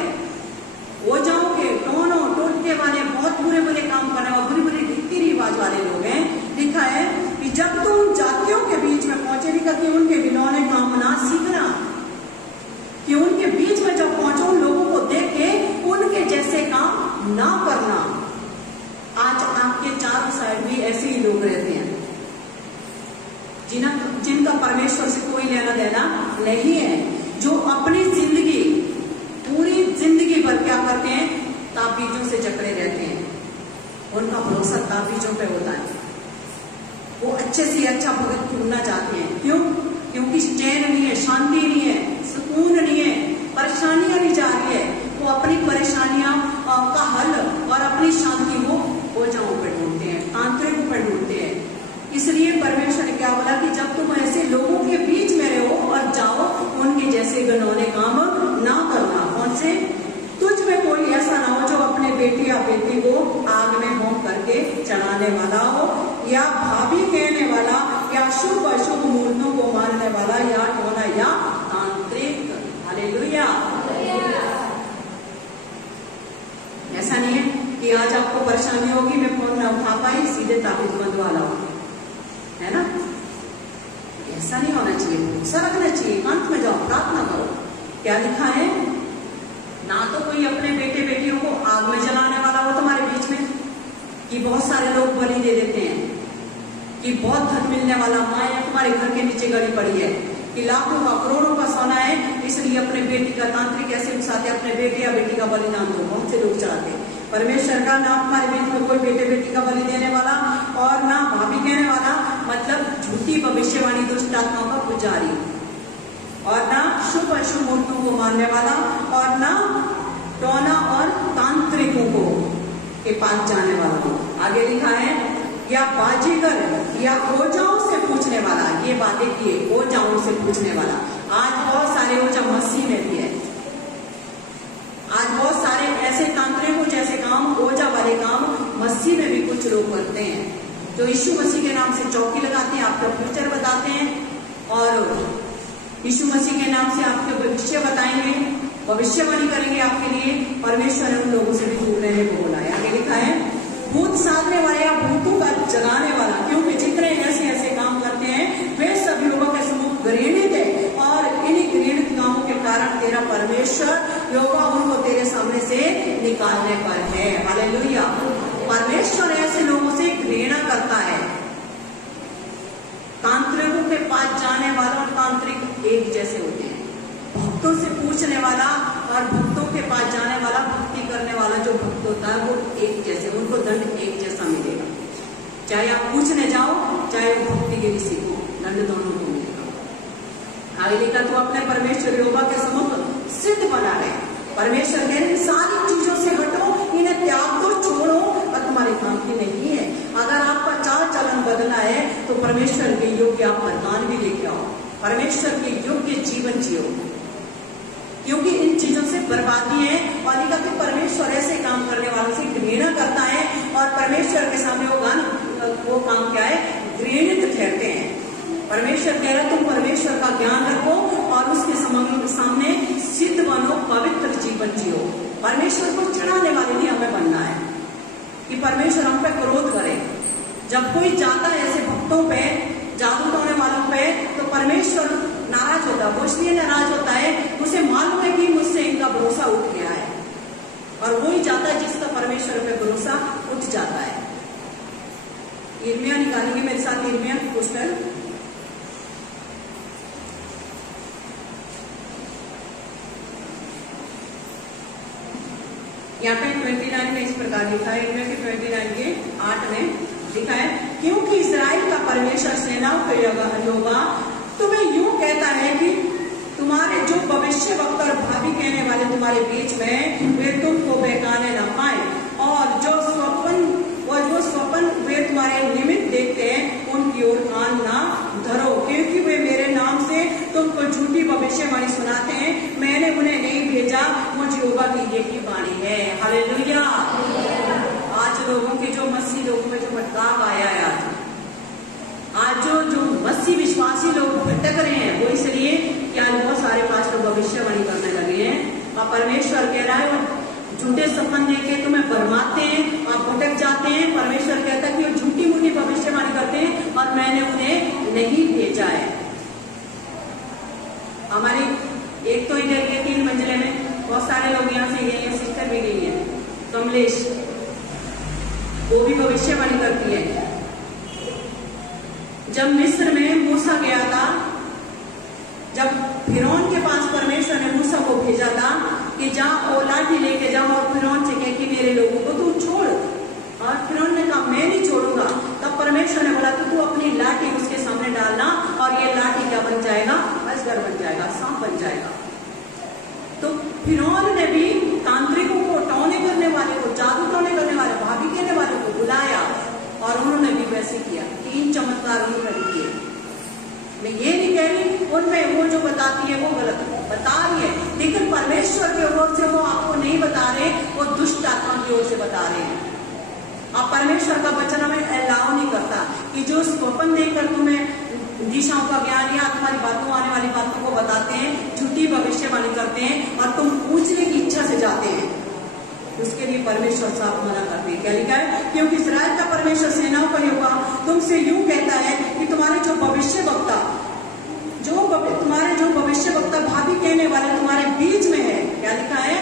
वो जाओगे, टोनो टोटके वाले, बहुत बुरे बुरे काम करने वाले, बुरी बुरी रीति रिवाज वाले लोग हैं। लिखा है कि जब तू उन जातियों के बीच में पहुंचे, लिखा कि उनके घिनौने काम ना सीखना, कि उनके बीच में जब पहुंचो उन लोगों को देख के उनके जैसे काम ना करना। आज आपके चारों साइड भी ऐसे ही लोग रहते हैं जिनका परमेश्वर से कोई लेना देना नहीं है, जो अपनी जिंदगी, पूरी जिंदगी भर क्या करते हैं, ताबीजों से जकड़े रहते हैं। उनका भरोसा ताबीजों पे होता है। वो अच्छे से अच्छा भगत ढूंढना चाहते हैं। क्यों? क्योंकि चैन नहीं है, शांति नहीं है, सुकून नहीं है, परेशानियां नहीं जा रही है। वो अपनी परेशानियां का हल और अपनी शांति वो ओझाओं पे ढूंढते हैं, तांत्रिकों पे ढूंढते हैं। इसलिए परमेश्वर ने क्या बोला कि जब तुम ऐसे लोगों के बीच में रहो और जाओ, उनके जैसे घिनौने काम ना करना। कौन से? तुझ में कोई ऐसा ना हो जो अपने बेटे या बेटी को आग में होम करके चलाने वाला हो, या भाभी कहने वाला, या शुभ अशुभ मूर्तियों को मानने वाला, या टोना या तांत्रिक। हालेलुया। ऐसा नहीं है कि आज आपको परेशानी होगी, मैं फोन ना उठा पाई, सीधे ताबीज बंद वाला हो, है ना? ऐसा नहीं होना चाहिए। भरोसा रखना चाहिए, एकांत में जाओ, प्रार्थना करो। क्या लिखा है? ना तो कोई अपने बेटे बेटियों को आग में जलाने वाला हो तुम्हारे बीच में, कि बहुत सारे लोग बलि दे देते हैं, कि बहुत धन मिलने वाला माया तुम्हारे घर के नीचे गड़ी पड़ी है, कि लाखों का करोड़ों का सोना है, इसलिए अपने बेटी का तांत्रिक ऐसे उकसाते अपने बेटे या बेटी का बलिदान दो। बहुत से लोग चाहते हैं। परमेश्वर का ना हमारे बीच में कोई बेटे बेटी का बलि देने वाला और ना भाभी कहने वाला, मतलब झूठी भविष्यवाणी दुष्ट आत्माओं का पुजारी, और ना शुभ अशुभ मूर्तियों को मानने वाला, और ना टोना और तांत्रिकों को के पास जाने वाला हो। आगे लिखा है या बाजीगर या ओझाओं से पूछने वाला। ये बातें किए ओझाओं से पूछने वाला। आज बहुत सारे ओझा मसीह में भी है। आज बहुत सारे ऐसे तांत्रिकों जैसे काम, ओझा वाले काम मसीह में भी कुछ लोग करते हैं, जो यीशु मसीह के नाम से चौकी लगाते हैं, आपका फ्यूचर बताते हैं और यीशु मसीह के नाम से आपके भविष्य बताएंगे, भविष्यवाणी करेंगे आपके लिए। परमेश्वर ने उन लोगों से भी दूर रहने को बोला है। आगे लिखा है भूत साधने वाले या भूतों का जगाने वाला, क्योंकि जितने ऐसे ऐसे काम करते हैं वे सब यहोवा के सम्मुख घृणित है, और इन्हीं घृणित कामों के कारण तेरा परमेश्वर यहोवा उनको तेरे सामने से निकालने पर है। हालेलुया। परमेश्वर ऐसे लोगों से घृणा करता है। तांत्रिकों के पास जाने वाला और तांत्रिक एक जैसे होते हैं। भक्तों से पूछने वाला और भक्तों के पास जाने वाला, भक्ति करने वाला जो भक्त होता है वो एक जैसे, उनको दंड एक जैसा मिलेगा। चाहे आप पूछने जाओ चाहे भक्ति के लिए सीखो, दंड दोनों को मिलेगा। आगे लिखा तो अपने परमेश्वर यहोवा के सम्मुख सिद्ध बना रहे। परमेश्वर कह रहे इन सारी चीजों से हटो, इन्हें त्याग दो, छोड़ो और तुम्हारे काम की नहीं है। अगर आपका चाल चलन बदलना है तो परमेश्वर के योग्य आप वरदान भी लेके आओ, परमेश्वर के योग्य जीवन जियो, क्योंकि इन चीजों से बर्बादी है। और लिखा कि परमेश्वर ऐसे काम करने वालों से घृणा करता है, और परमेश्वर के सामने वो काम क्या है, घृणित ठहरते हैं। परमेश्वर कह रहा तुम परमेश्वर का ज्ञान रखो और उसके सामने सिद्ध बनो, पवित्र जीवन जियो। परमेश्वर को चिढ़ाने वाले नहीं हमें बनना है कि परमेश्वर हम पे क्रोध करे। जब कोई जाता है ऐसे भक्तों पे, जादू टोने वालों पे, तो परमेश्वर नाराज होता है। वो इसलिए नाराज होता है, उसे मालूम है कि मुझसे इनका भरोसा उठ गया है, और वो ही जाता है जिसका परमेश्वर पे भरोसा उठ जाता है। यिर्मयाह निकालेंगे मेरे साथ, यिर्मयाह की पुस्तक यहाँ पे 29 में इस प्रकार लिखा है, इनमें 29 के 8 में लिखा है क्योंकि इस्राएल का परमेश्वर सेनाओं का यहोवा तुम्हें यूं कहता है कि तुम्हारे जो भविष्य वक्त और भावी कहने वाले तुम्हारे बीच में वे तुमको बहकाने न पाए, और जो स्वप्न वे तुम्हारे निमित्त देखते हैं उनकी ओर कान ना धरो, क्योंकि वे मेरे नाम से तुमको झूठी भविष्यवाणी सुनाते हैं। मैंने उन्हें नहीं भेजा, मुझ यहोवा की यही वाणी है। हालेलुया। आज लोगों के जो मसीह लोगों में जो भटकाव आया है, आज जो मसीह विश्वासी लोग भटक रहे हैं, वो इसलिए कि आज बहुत सारे पास्टर भविष्यवाणी करने लगे हैं, और परमेश्वर कह रहा है झूठे सपन देके तुम्हें भरमाते हैं, आप भटक जाते हैं। परमेश्वर कहता है कि वो झूठी मूठी भविष्यवाणी करते हैं और मैंने उन्हें नहीं भेजा है। हमारी एक तो इधर के 3 मंजिले में बहुत सारे लोग यहाँ से गए हैं, सिस्टर भी गई है कमलेश, वो भी भविष्यवाणी करती है। जब मिस्र में मूसा गया था, जब फिरौन के पास परमेश्वर ने मूसा को भेजा था कि जा और लाठी लेके जाओ और फिरौन से कह कि मेरे लोगों को तू छोड़, और फिरौन ने कहा मैं नहीं छोड़ूंगा। तब परमेश्वर ने बोला तू अपनी लाठी उसके सामने डालना, और ये लाठी क्या बन जाएगा, अजगर बन जाएगा, सांप बन जाएगा। तो फिरौन ने भी तांत्रिकों को, टोने करने वाले को, जादू टोने करने वाले, भाभी कहने वाले को बुलाया, और उन्होंने भी वैसे किया। 3 चमत्कार उन्होंने किए। मैं ये नहीं कह रही उनमें वो जो बताती है वो गलत बता रही है, लेकिन परमेश्वर की ओर से वो आपको नहीं बता रहे, वो दुष्ट आत्मा की ओर से बता रहे हैं। अब परमेश्वर का वचन हमें अलाउ नहीं करता कि जो स्वप्न देखकर तुम्हें दिशाओं का ज्ञान या तुम्हारी बातों आने वाली बातों को बताते हैं, झूठी भविष्यवाणी करते हैं और तुम पूछने की इच्छा से जाते हैं, उसके लिए परमेश्वर साफ मना करते हैं। क्या लिखा है, क्योंकि इस्राएल का परमेश्वर सेनाओं का यहोवा तुमसे यूं कहता है कि तुम्हारे जो भविष्य वक्ता भाभी कहने वाले तुम्हारे बीच में है। क्या लिखा है,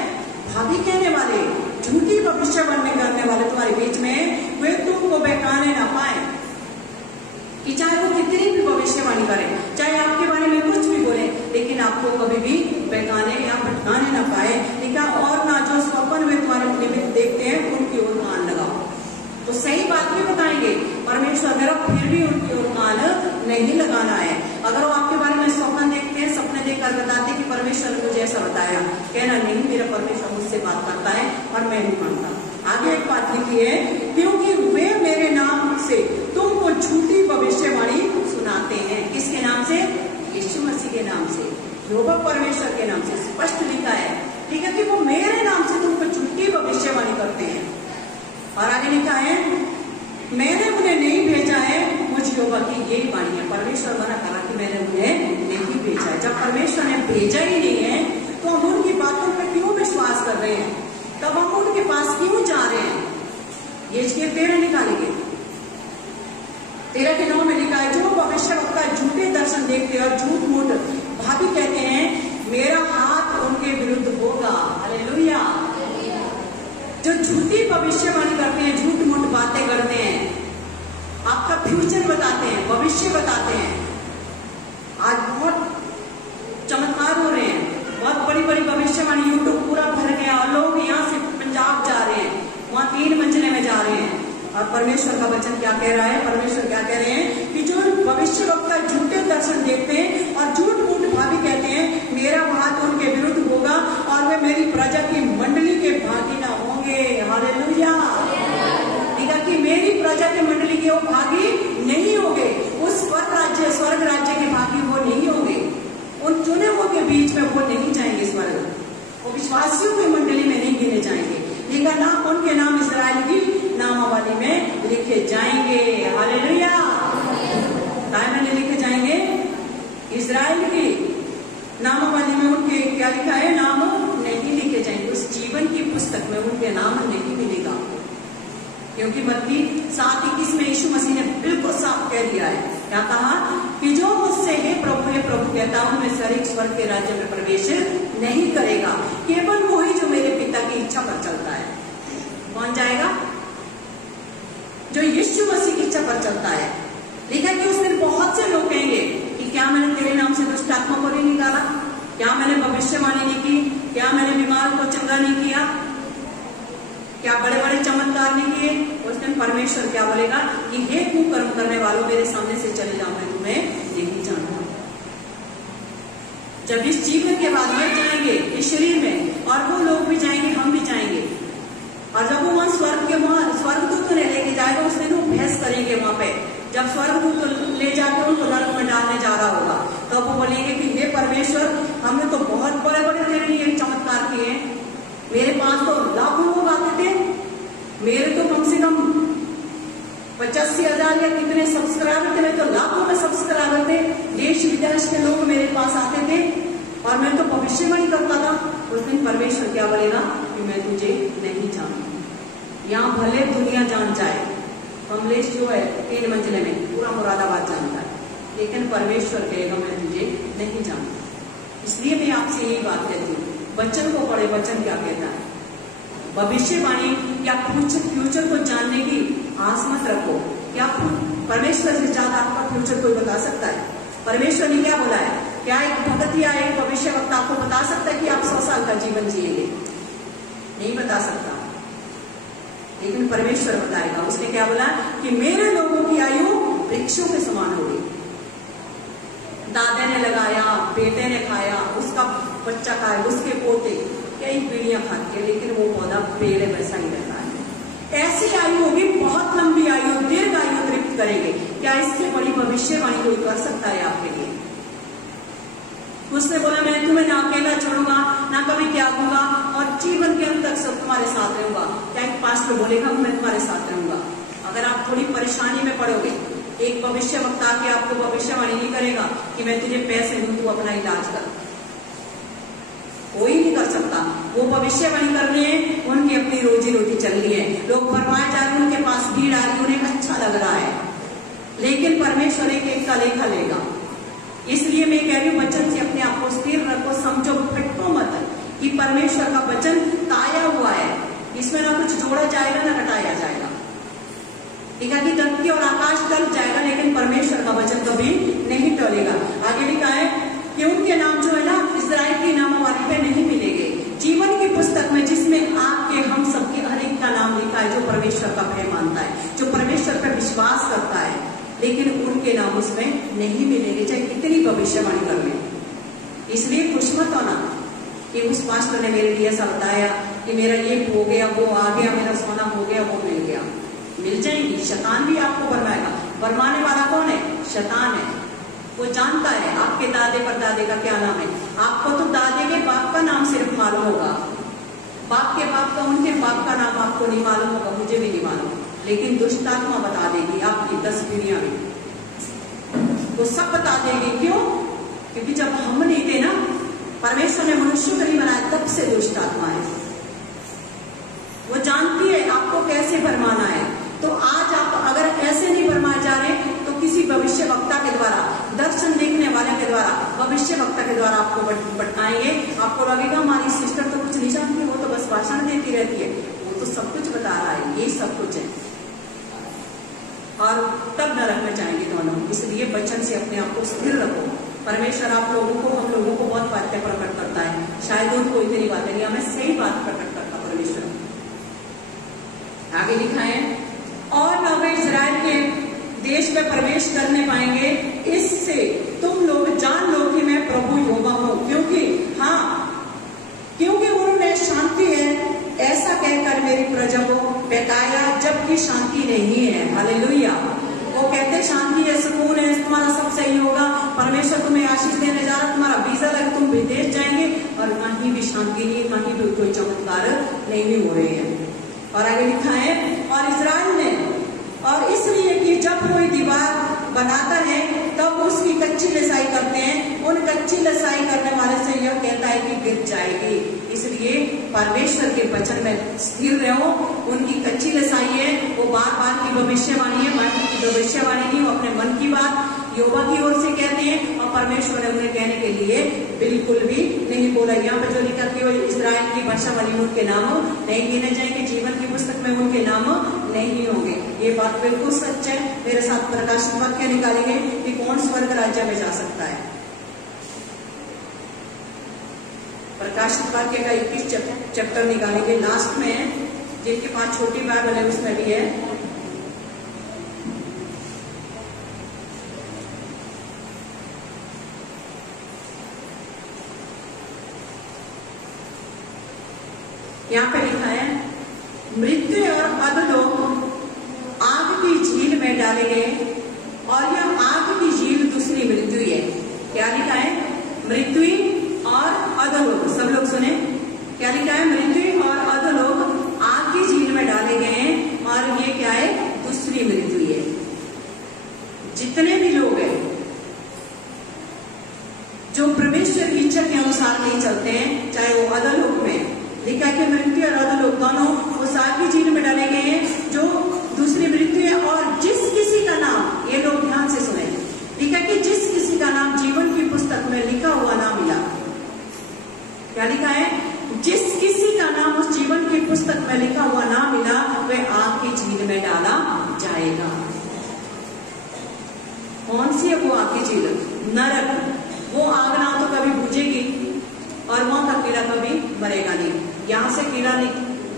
भाभी कहने वाले, झूठी भविष्यवाणी करने वाले तुम्हारे बीच में, वे तुमको बहकाने ना पाए। कि चाहे वो कितनी भी भविष्यवाणी करें, चाहे आपके बारे में कुछ भी बोले, लेकिन आपको कभी भी बहकाने या भटकाने ना पाए। लिखा और ना जो अपन वे तुम्हारे निमित्त देखते हैं, उनकी ओर कान लगाओ। तो सही बात भी बताएंगे परमेश्वर, मेरा फिर भी उनकी ओर कान नहीं लगाना है। अगर वो आपके बारे में स्वप्न देखते हैं, सपने देखकर बताते कि परमेश्वर ने मुझे ऐसा बताया, कहना नहीं, मेरा परमेश्वर मुझसे बात करता है और मैं नहीं मानता। आगे एक बात लिखी है, क्योंकि वे मेरे नाम से तुमको झूठी भविष्यवाणी सुनाते हैं। किसके नाम से? यीशु मसीह के नाम से, यहोवा परमेश्वर के नाम से स्पष्ट लिखा है, ठीक है, कि वो मेरे नाम से तुमको झूठी भविष्यवाणी करते हैं। और आगे लिखा है, मैंने उन्हें नहीं भेजा है, मुझ यहोवा की यही वाणी है। परमेश्वर मना करा कि मैंने उन्हें नहीं भेजा है। जब परमेश्वर ने भेजा ही नहीं है तो हम उनकी बातों पर क्यों विश्वास कर रहे हैं? तब हम उनके पास क्यों जा रहे हैं? ये 13 निकालेंगे। 13 के 9 में लिखा है, जो भविष्यवक्ता झूठे दर्शन देखते और झूठ मूठ भाभी कहते हैं, मेरा हाथ उनके विरुद्ध होगा। हालेलुया। जो झूठी भविष्यवाणी करते हैं, झूठ मूठ बातें करते हैं, आपका फ्यूचर बताते हैं, भविष्य बताते हैं। आज बहुत चमत्कार हो रहे हैं, बहुत बड़ी बड़ी भविष्यवाणी, यूट्यूब पूरा भर गया और लोग यहाँ से पंजाब जा रहे हैं, वहां 3 मंजिले में जा रहे हैं। और परमेश्वर का वचन क्या कह रहा है? परमेश्वर क्या कह रहे हैं कि जो भविष्यवक्ता झूठे दर्शन देखते हैं और झूठ मूठ भावी कहते हैं, मेरा हाथ उनके विरुद्ध होगा और वे मेरी प्रजा की मंडली के भागी ना होंगे। हालेलुया। ठीक है, कि मेरी प्रजा की मंडली के वो भागी नहीं होंगे, उस स्वर्ग राज्य के भागी वो नहीं होंगे, उन चुने हुओं के बीच में वो नहीं जाएंगे स्वर्ग, वो विश्वासियों की मंडली में नहीं गिने जाएंगे। लिखा ना, उनके नाम इस्राएल की नामावली में लिखे जाएंगे। हालेलुया। मैंने लिखे जाएंगे इस्राएल की नामावली में, उनके क्या लिखा है? नाम नहीं लिखे जाएंगे। उस जीवन की पुस्तक में उनके नाम नहीं मिलेगा, क्योंकि मत्ती 7:21 में यीशु मसीह ने बिल्कुल साफ कह दिया है। क्या कहा? कि जो मुझसे हे प्रभु कहता हूं, मैं शरीर स्वर्ग के राज्य में प्रवेश नहीं करेगा, केवल वही जो मेरे पिता की इच्छा पर चलता है। कौन जाएगा? जो यीशु मसीह की इच्छा पर चलता है। लिखा कि उस दिन बहुत से लोग कहेंगे कि क्या मैंने तेरे नाम से दुष्ट आत्मा को नहीं निकाला, क्या मैंने भविष्यवाणी नहीं की, क्या मैंने बीमार को चंगा नहीं किया, क्या बड़े बड़े चमत्कार नहीं किए? उस दिन परमेश्वर क्या बोलेगा कि हे कुकर्म करने वालों, मेरे सामने से चले जाओ, मैं तुम्हें नहीं जानता। जब इस जीवन के बाद मर जाएंगे इस शरीर में, और वो लोग भी जाएंगे, हम भी जाएंगे, और जब वो वहां स्वर्गदूत ने लेके जाएगा, उस दिन वो बहस करेंगे वहां पे। जब स्वर्गदूत ले जाकर उनको नरक में डालने जा रहा होगा, तो वो बोलेंगे कि हे परमेश्वर, हमने तो बहुत बड़े बड़े तेरे लिए चमत्कार किए, मेरे पास तो लाखों लोग आते थे, मेरे तो कम से कम 85,000 या कितने सब्सक्राइबर थे, मैं तो लाखों में सब्सक्राइबर थे, देश विदेश के लोग मेरे पास आते थे और मैं तो भविष्यवाणी करता था। उस दिन परमेश्वर क्या बोलेगा कि मैं तुझे नहीं जानता। यहाँ भले दुनिया जान जाए, कमलेश जो है 3 मंजिले में पूरा मुरादाबाद जानता है, लेकिन परमेश्वर कहेगा मैं तुझे नहीं जानता। इसलिए मैं आपसे यही बात कहती हूँ, वचन को पढ़े, वचन क्या कहता है। भविष्यवाणी या फ्यूचर को जानने की आस मत रखो। क्या परमेश्वर से ज्यादा आपका फ्यूचर कोई बता सकता है? परमेश्वर ने क्या बोला है? क्या एक भगत या एक भविष्यवक्ता आपको बता सकता है कि आप 100 साल का जीवन जिएंगे? नहीं बता सकता, लेकिन परमेश्वर बताएगा। उसने क्या बोला कि मेरे लोगों की आयु वृक्षों के समान होगी। दादे ने लगाया, बेटे ने खाया, उसका बच्चा खाया, उसके पोते, कई पीढ़ियां खाती है, लेकिन वो पौधा पेड़ वैसा ही रहता है। ऐसी आयु होगी, बहुत लंबी आयु, दीर्घ आयु तृप्त करेंगे। क्या इससे बड़ी भविष्यवाणी कोई कर सकता है आपके लिए? उसने बोला मैं तुम्हें ना अकेला छोड़ूंगा, ना कभी त्यागूंगा, और जीवन के अंत तक सब तुम्हारे साथ रहूंगा। क्या एक पास्टर बोलेगा मैं तुम्हारे साथ रहूंगा? अगर आप थोड़ी परेशानी में पड़ोगे, एक भविष्यवक्ता के आपको भविष्यवाणी नहीं करेगा कि मैं तुझे पैसे दूं, तू अपना इलाज कर, कोई नहीं कर सकता। वो भविष्यवाणी कर रहे हैं, उनकी अपनी रोजी रोटी चल रही है, लोग फरमाए जा रहे हैं, उनके पास भीड़ आ रही है, उन्हें अच्छा लग रहा है, लेकिन परमेश्वर एक का लेखा लेगा। इसलिए मैं कह रही हूँ, वचन से अपने आप को स्थिर रखो, समझो, भटको मत कि परमेश्वर का वचन ताया हुआ है, इसमें ना कुछ जोड़ा जाएगा ना घटाया जाएगा। ठीक है कि धरती और आकाश टल जाएगा, लेकिन परमेश्वर का वचन कभी नहीं टलेगा। आगे लिखा है कि उनके नाम जो है ना इस्राएल की नामावली में नहीं मिलेंगे, जीवन की पुस्तक में जिसमें आग नहीं मिलेंगे, चाहे कितनी भविष्यवाणी कर ले। इसलिए खुश मत होना कि उस पास्टर ने मेरे लिए ऐसा बताया कि मेरा ये हो गया, वो आ गया, मेरा सोना हो गया, वो मिल गया। मिल जाएंगी। शैतान भी आपको भरमाएगा। भरमाने वाला कौन है? शैतान है। वो जानता है आपके दादे परदादे का क्या नाम है। आपको तो दादे के बाप का नाम सिर्फ मालूम होगा, बाप के बाप का, उनके बाप का नाम आपको नहीं मालूम होगा, मुझे भी नहीं मालूम, लेकिन दुष्ट आत्मा बता देगी आपकी 10 पीढ़ियां में, वो सब बता देगी। क्यों? क्योंकि जब हम नहीं थे ना, परमेश्वर ने मनुष्य को नहीं बनाया, तब से दुष्ट आत्मा है। वो जानती है आपको कैसे भरमाना है। तो आज आप अगर ऐसे नहीं भरमाए जा रहे तो किसी भविष्य वक्ता के द्वारा, दर्शन देखने वाले के द्वारा, भविष्य वक्ता के द्वारा आपको बताएंगे। आपको लगेगा हमारी सिस्टर तो कुछ नहीं जानती, वो तो बस भाषण देती रहती है, वो तो सब कुछ बता रहा है, यही सब कुछ है। और तब नरक में जाएंगे दोनों। इसलिए वचन से अपने आप को स्थिर रखो। परमेश्वर आप लोगों को, हम लोगों को बहुत बातें प्रकट करता है, शायद उनको इतनी बातें नहीं, हमें सही बात प्रकट करता परमेश्वर। आगे लिखा है, और न वे इजराइल के देश में प्रवेश करने पाएंगे, इससे तुम लोग जान लो कि मैं प्रभु यहोवा हूं। क्योंकि उन्होंने शांति है ऐसा कहकर मेरी प्रजा को बहकाया, जबकि शांति नहीं है। हालेलुया। वो कहते शांति है, सुकून है, तुम्हारा सब सही होगा, परमेश्वर तुम्हें आशीष देने जा रहा, तुम्हारा वीजा लगे, तुम विदेश जाएंगे, और कहीं भी शांति नहीं, कहीं भी कोई चमत्कार नहीं हो रहे हैं। और आगे लिखा है, और इस्राएल ने, और इसलिए कि जब कोई दीवार बनाता है तब उसकी कच्ची लिसाई करते हैं, उन कच्ची लिसाई करने वाले से यह कहता है कि गिर जाएगी। इसलिए परमेश्वर के वचन में स्थिर रहो। उनकी कच्ची लिसाई है, वो बार बार की भविष्यवाणी है, मन की भविष्यवाणी नहीं, वो अपने मन की बात यहोवा की ओर से कहते हैं, और परमेश्वर ने उन्हें कहने के लिए बिल्कुल भी नहीं बोला। यहाँ पर जो लिखा कि वो इस्राएल की भाषा वाली उनके नाम नहीं गिने जाएंगे, जीवन की पुस्तक में उनके नाम नहीं होंगे। ये बात बिल्कुल सच है। मेरे साथ प्रकाशित वाक्य निकालेंगे कि कौन स्वर्ग राज्य में जा सकता है। प्रकाशित वाक्य का 21 चैप्टर निकालेंगे, लास्ट में, जिनके पास छोटी बाइबल है उसमें भी है। यहाँ पे लिखा है, मृत्यु और अधोलोक आग की झील में डाले गए, और यह आग की झील दूसरी मृत्यु है। क्या लिखा है? मृत्यु और अधोलोक। सब लोग सुने क्या लिखा है? मृत्यु और अधोलोक आग की झील में डाले गए हैं, और ये क्या है? दूसरी मृत्यु है। जितने भी लोग हैं जो परमेश्वर की इच्छा के अनुसार नहीं चलते हैं, चाहे वो अधोलोक में, लिखा कि मृत्यु और अधोलोक दोनों उस आग की झील में डाले गए हैं, जो दूसरी मृत्यु है। और जिस किसी का नाम, ये लोग ध्यान से सुने, लिखा कि जिस किसी का नाम जीवन की पुस्तक में लिखा हुआ ना मिला। क्या लिखा है? जिस किसी का नाम उस जीवन की पुस्तक में लिखा हुआ ना मिला, वह आग की झील में डाला जाएगा। कौन सी है वो आग की झील? नरक। वो आग ना तो कभी बुझेगी, और वहां का कीड़ा कभी मरेगा नहीं। यहाँ से कीड़ा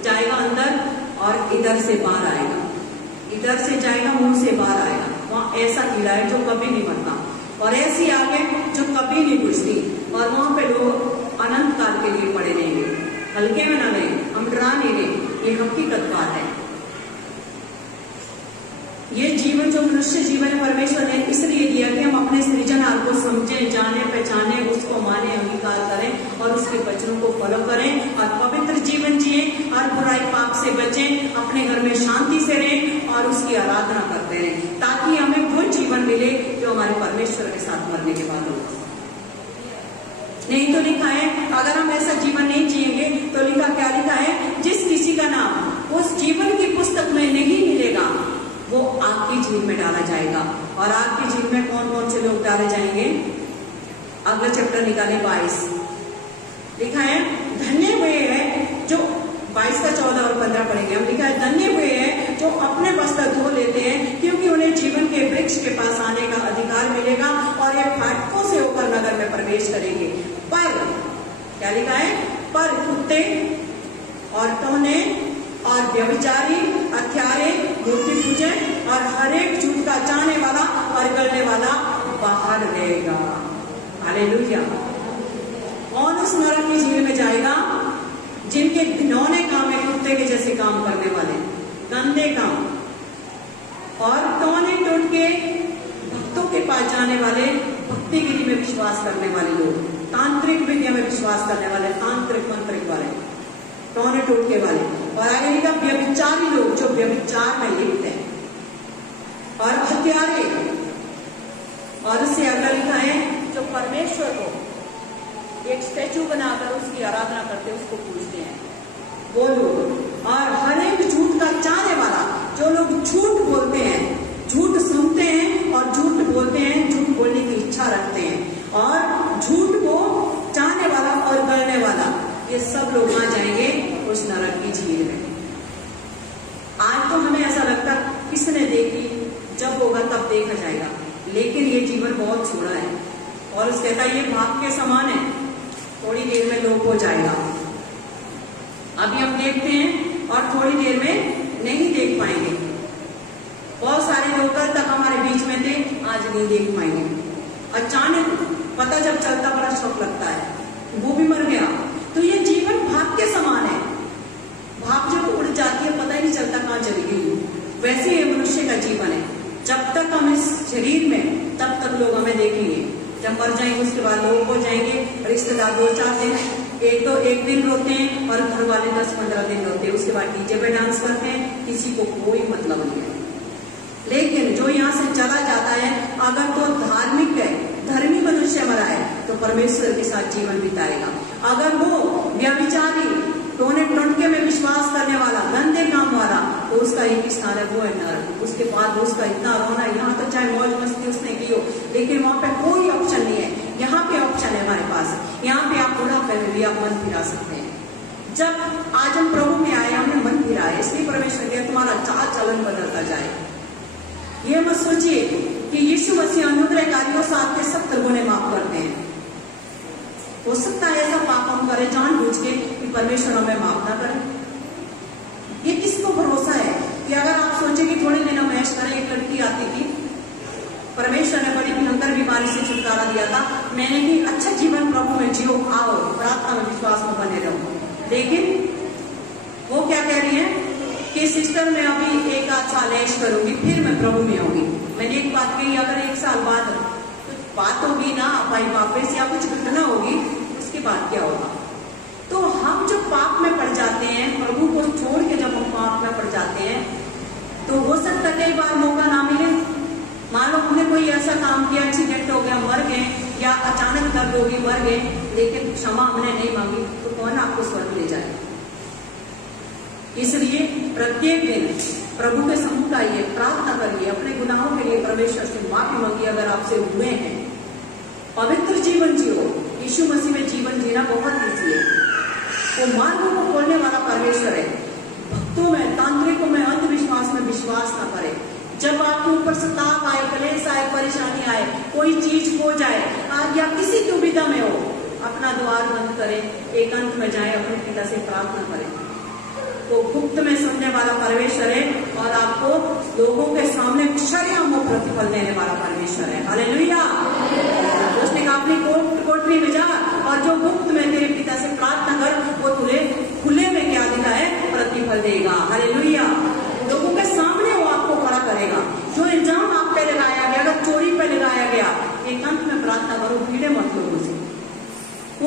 जाएगा अंदर, और इधर से बाहर आएगा, इधर से जाएगा, मुंह से बाहर आएगा। वहां ऐसा कीड़ा है जो कभी नहीं मरता, और ऐसी आग है जो कभी नहीं बुझती, और वहां पे लोग अनंत काल के लिए पड़े रहेंगे। हल्के में ना लें, हम डरा नहीं रहे, ये हकीकत बात है। ये जीवन जो मनुष्य जीवन है, परमेश्वर ने इसलिए दिया कि हम अपने सृजनहार को समझें, जाने, पहचाने, उसको माने, अंगीकार करें, और उसके वचनों को फॉलो करें, और पवित्र जीवन जिए, और बुराई पाप से बचें, अपने घर में शांति से रहें, और उसकी आराधना करते रहें, ताकि हमें वो जीवन मिले जो हमारे परमेश्वर के साथ मरने के बाद होगा। नहीं तो लिखा है, अगर हम ऐसा जीवन नहीं जिएंगे तो लिखा, क्या लिखा है? जिस किसी का नाम उस जीवन की पुस्तक में नहीं मिलेगा, वो आग की झील में डाला जाएगा। और आग की झील में कौन कौन से लोग डाले जाएंगे? अगला चैप्टर निकाले 22। लिखा है, धन्य हुए हैं जो 22 का 14 और 15 पढ़ेंगे हम। लिखा है, धन्य हुए हैं जो अपने वस्त्र धो लेते हैं, क्योंकि उन्हें जीवन के वृक्ष के पास आने का अधिकार मिलेगा, और ये फाटकों से होकर नगर में प्रवेश करेंगे। पर क्या लिखा है? पर कुत्ते और टोने और व्यभिचारी, हत्यारे, मूर्ति पूजन और हर एक झूठ का चाहने वाला और करने वाला रहेगा। हालेलुया। कौन उस नरक की झील में जाएगा? जिनके घिनौने काम है, कुत्ते के जैसे काम करने वाले, गंदे काम, और टोने टोट के भक्तों के पास जाने वाले, भक्तिगिरी में विश्वास करने वाले लोग, तांत्रिक विद्या में विश्वास करने वाले, तांत्रिक मंत्रिक वाले, टोने टोटके वाले, और आगे लिखा व्यभिचारी लोग जो व्यभिचार में लिप्त हैं, और हत्यारे, और उससे अगला लिखा है जो परमेश्वर को एक स्टैचू बनाकर उसकी आराधना करते, उसको पूजते हैं, वो लोग। और हर एक झूठ का चाहने वाला, जो लोग झूठ बोलते हैं, झूठ सुनते हैं और झूठ बोलते हैं, झूठ बोलने की इच्छा रखते हैं, और झूठ को चाहने वाला और गढ़ने वाला, ये सब लोग वहां जाएंगे उस नरक की झील में। आज तो हमें ऐसा लगता किसने देखी, जब होगा तब देखा जाएगा, लेकिन ये जीवन बहुत छोड़ा है। और उस कहता है ये भाग के समान है, थोड़ी देर में लोप हो जाएगा। अभी हम देखते हैं और थोड़ी देर में नहीं देख पाएंगे। बहुत सारे लोग कल तक हमारे बीच में थे, आज नहीं देख पाएंगे। अचानक पता जब चलता बड़ा शौक लगता है, वो भी मर गया। तो ये जीवन भाग के समान है, भाग जब उड़ जाती है पता ही नहीं चलता कहाँ चली गई। वैसे ये मनुष्य का जीवन है, जब तक हम इस शरीर में, तब तक लोग हमें देखेंगे। जब मर जाएंगे उसके बाद लोग हो जाएंगे, रिश्तेदार 2-4 दिन, एक दिन रोते हैं और घर वाले 10-15 दिन रोते हैं, उसके बाद डीजे पे डांस करते हैं, किसी को कोई मतलब नहीं है। लेकिन जो यहाँ से चला जाता है, अगर तो धार्मिक है, धर्मी मनुष्य मरा है, तो परमेश्वर के साथ जीवन बिताएगा। अगर वो व्यभिचारी, टोने टोटके में विश्वास करने वाला, गंदे काम वाला, तो उसका एक ही स्थान है, वो है नरक। उसके बाद उसका इतना रोना, यहाँ तो चाहे मौज मस्ती उसने की हो, लेकिन वहां पे कोई ऑप्शन नहीं है। यहाँ पे ऑप्शन है हमारे पास, यहाँ पे आप बुढ़ापे में भी आप मन फिरा सकते हैं। जब आज हम प्रभु में आए, हमने मन फिराया, इसलिए परमेश्वर के तुम्हारा चाल चलन बदलता जाए। ये मत सोचिए कि यीशु मसीह अनुग्रहकारियों से आपके 70 गुने माफ करते हैं। हो सकता है ऐसा पाप हम करें जानबूझ के कि परमेश्वर हमें माफ ना करे। ये किसको भरोसा है कि अगर आप सोचे कि थोड़े दिन हम ऐश करें। एक लड़की आती थी, परमेश्वर ने बड़ी भयंकर बीमारी से छुटकारा दिया था, मैंने भी अच्छा जीवन प्रभु में जियो, आओ प्रार्थना में विश्वास में बने रहो। लेकिन वो क्या कह रही है कि सिस्टर मैं अभी 1-8 साल ऐश करूंगी, फिर मैं प्रभु में आऊंगी। मैंने एक बात कही, अगर 1 साल बाद कुछ बात होगी ना भाई वापस या कुछ घटना होगी, उसके बाद क्या होगा? तो हम जो पाप में पड़ जाते हैं, प्रभु को छोड़ के जब हम पाप में पड़ जाते हैं, तो हो सकता है कई बार मौका ना मिले। मान लो हमने कोई ऐसा काम किया, एक्सीडेंट हो गया, मर गए, या अचानक दर्द होगी, मर गए, लेकिन क्षमा हमने नहीं मांगी, तो कौन आपको स्वर्ग ले जाए? इसलिए प्रत्येक दिन प्रभु के सम्मुख आइए, प्रार्थना करिए, अपने गुनाहों के लिए परमेश्वर से माफी मांगिए अगर आपसे हुए हैं। पवित्र जीवन जियो, यीशु मसीह में जीवन जीना बहुत ईजी है। वो मार्गों को खोलने वाला परमेश्वर है। भक्तों में, तांत्रिकों में, अंधविश्वास में विश्वास ना करें। जब आपके ऊपर सताव आए, कलेश आए, परेशानी आए, कोई चीज खो जाए या किसी दुविधा में हो, अपना द्वार बंद करें, एकांत में जाए, अपने पिता से प्रार्थना करें। तो गुप्त में सुनने वाला परमेश्वर है और आपको लोगों के सामने क्षरयाम प्रतिफल देने वाला परमेश्वर है। हालेलुया। उसने कहा अपनी कोठरी में जा और जो गुप्त में तेरे पिता से प्रार्थना कर, वो तुम्हें खुले में क्या देता है? प्रतिफल देगा। हालेलुया। लोगों के सामने वो आपको खड़ा करेगा। जो इल्जाम आप पे लगाया गया, अगर चोरी पे लगाया गया, एकांत में प्रार्थना करो, भीड़े मत लोगों से,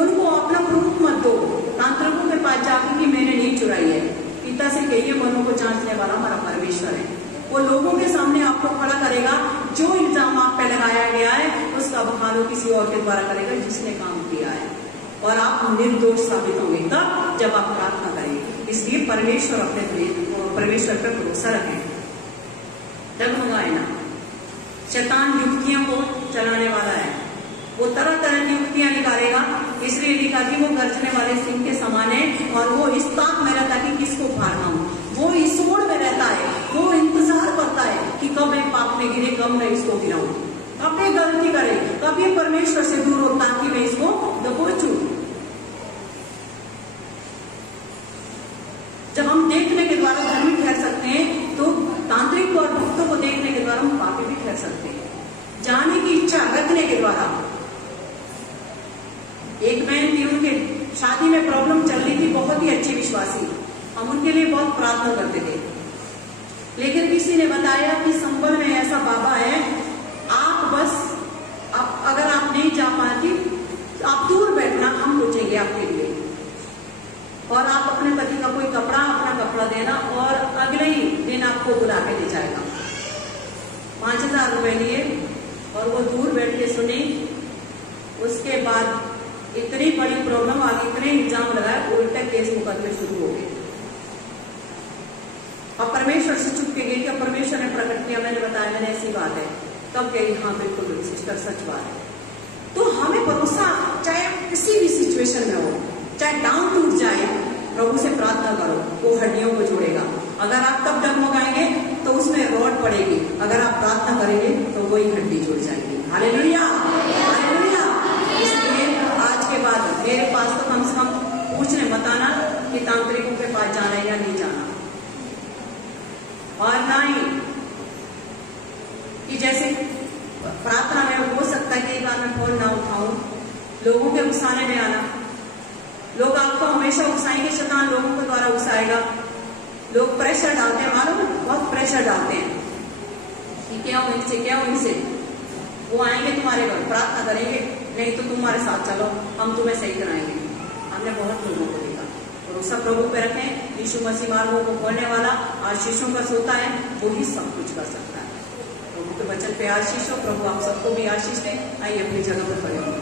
उनको अपना प्रूफ मत दो। तांत्रिकों के पास जाकर कि मैंने नहीं चुराई है, पिता से कहिए, मनों को जांचने वाला हमारा परमेश्वर है। वो लोगों के सामने आपको खड़ा करेगा। जो इल्जाम आप पे लगाया गया है उसका बखानो किसी और के द्वारा करेगा जिसने काम किया है, और आप निर्दोष साबित होंगे तब जब आप प्रार्थना करेंगे। इसलिए परमेश्वर पर भरोसा रखें। डगमगाए ना। शैतान युक्तियों को चलाने वाला है, वो तरह तरह की युक्तियां निकालेगा। इसलिए लिखा कि वो गर्जने वाले सिंह के समान है और वो इस ताक में रहता है कि किसको फाड़ना हो। वो इस ओर में रहता है, वो इंतजार करता है कि कब मैं पाप में गिरे, कब मैं इसको गिराऊं, कब ये गलती करे, कब ये परमेश्वर से दूर हो ताकि मैं इसको दबोचूं। जब हम देखने के द्वारा धर्मी ठहर सकते हैं, तो तांत्रिक और भक्तों को देखने के द्वारा हम पापी भी ठहर सकते हैं। जाने की इच्छा रखने के द्वारा एक बहन थी, उनके शादी में प्रॉब्लम चल रही थी, बहुत ही अच्छी विश्वासी, हम उनके लिए बहुत प्रार्थना करते थे। लेकिन किसी ने बताया कि संबल में ऐसा बाबा है, आप बस अगर आप नहीं जा पाती तो आप दूर बैठना, हम पूछेंगे आपके लिए, और आप अपने पति का कोई कपड़ा, अपना कपड़ा देना, और अगले ही दिन आपको बुला के ले जाएगा। 5,000 रुपए लिए और वो दूर बैठ के सुनी। उसके बाद इतनी बड़ी प्रॉब्लम आ गई, इतने इल्जाम लगाए, उल्टा केस मुकदमे शुरू हो गए। अब परमेश्वर से चुप के गई, परमेश्वर ने प्रकट किया, मैंने बताया मैंने ऐसी बात है, तब कही हाँ बिल्कुल सिस्टर सच बात है। तो हमें भरोसा, चाहे किसी भी सिचुएशन में हो, चाहे डाउन टूट जाए, प्रभु से प्रार्थना करो, वो हड्डियों को जोड़ेगा। अगर आप तब डगमगाएंगे तो उसमें रॉड पड़ेगी, अगर आप प्रार्थना करेंगे तो वही हड्डी जुड़ जाएगी। Hallelujah, hallelujah. इसलिए आज के बाद मेरे पास तो कम से कम पूछने मत आना कि तांत्रिकों के पास जाना है या नहीं जाना, और ना ही कि जैसे प्रार्थना में हो सकता है कई बार मैं फोन ना उठाऊं, लोगों के उकसाने में आना, लोग आपको हमेशा उकसाएंगे, शैतान लोगों के द्वारा उकसाएगा, लोग प्रेशर डालते हैं, मालूम है, बहुत प्रेशर डालते हैं कि क्या हो इनसे, क्या हो इनसे। वो आएंगे तुम्हारे घर, प्रार्थना करेंगे, नहीं तो तुम्हारे साथ चलो, हम तुम्हें सही कराएंगे। हमने बहुत लोगों को देखा। भरोसा प्रभु पे रखें, यीशु मसीह मार्गों को खोलने वाला, आशीषों का सोता है, वो ही सब कुछ कर सकता है। प्रभु के वचन पे आशीष हो, प्रभु आप सबको भी आशीष दे। आइए अपनी जगह पर खड़े होंगे।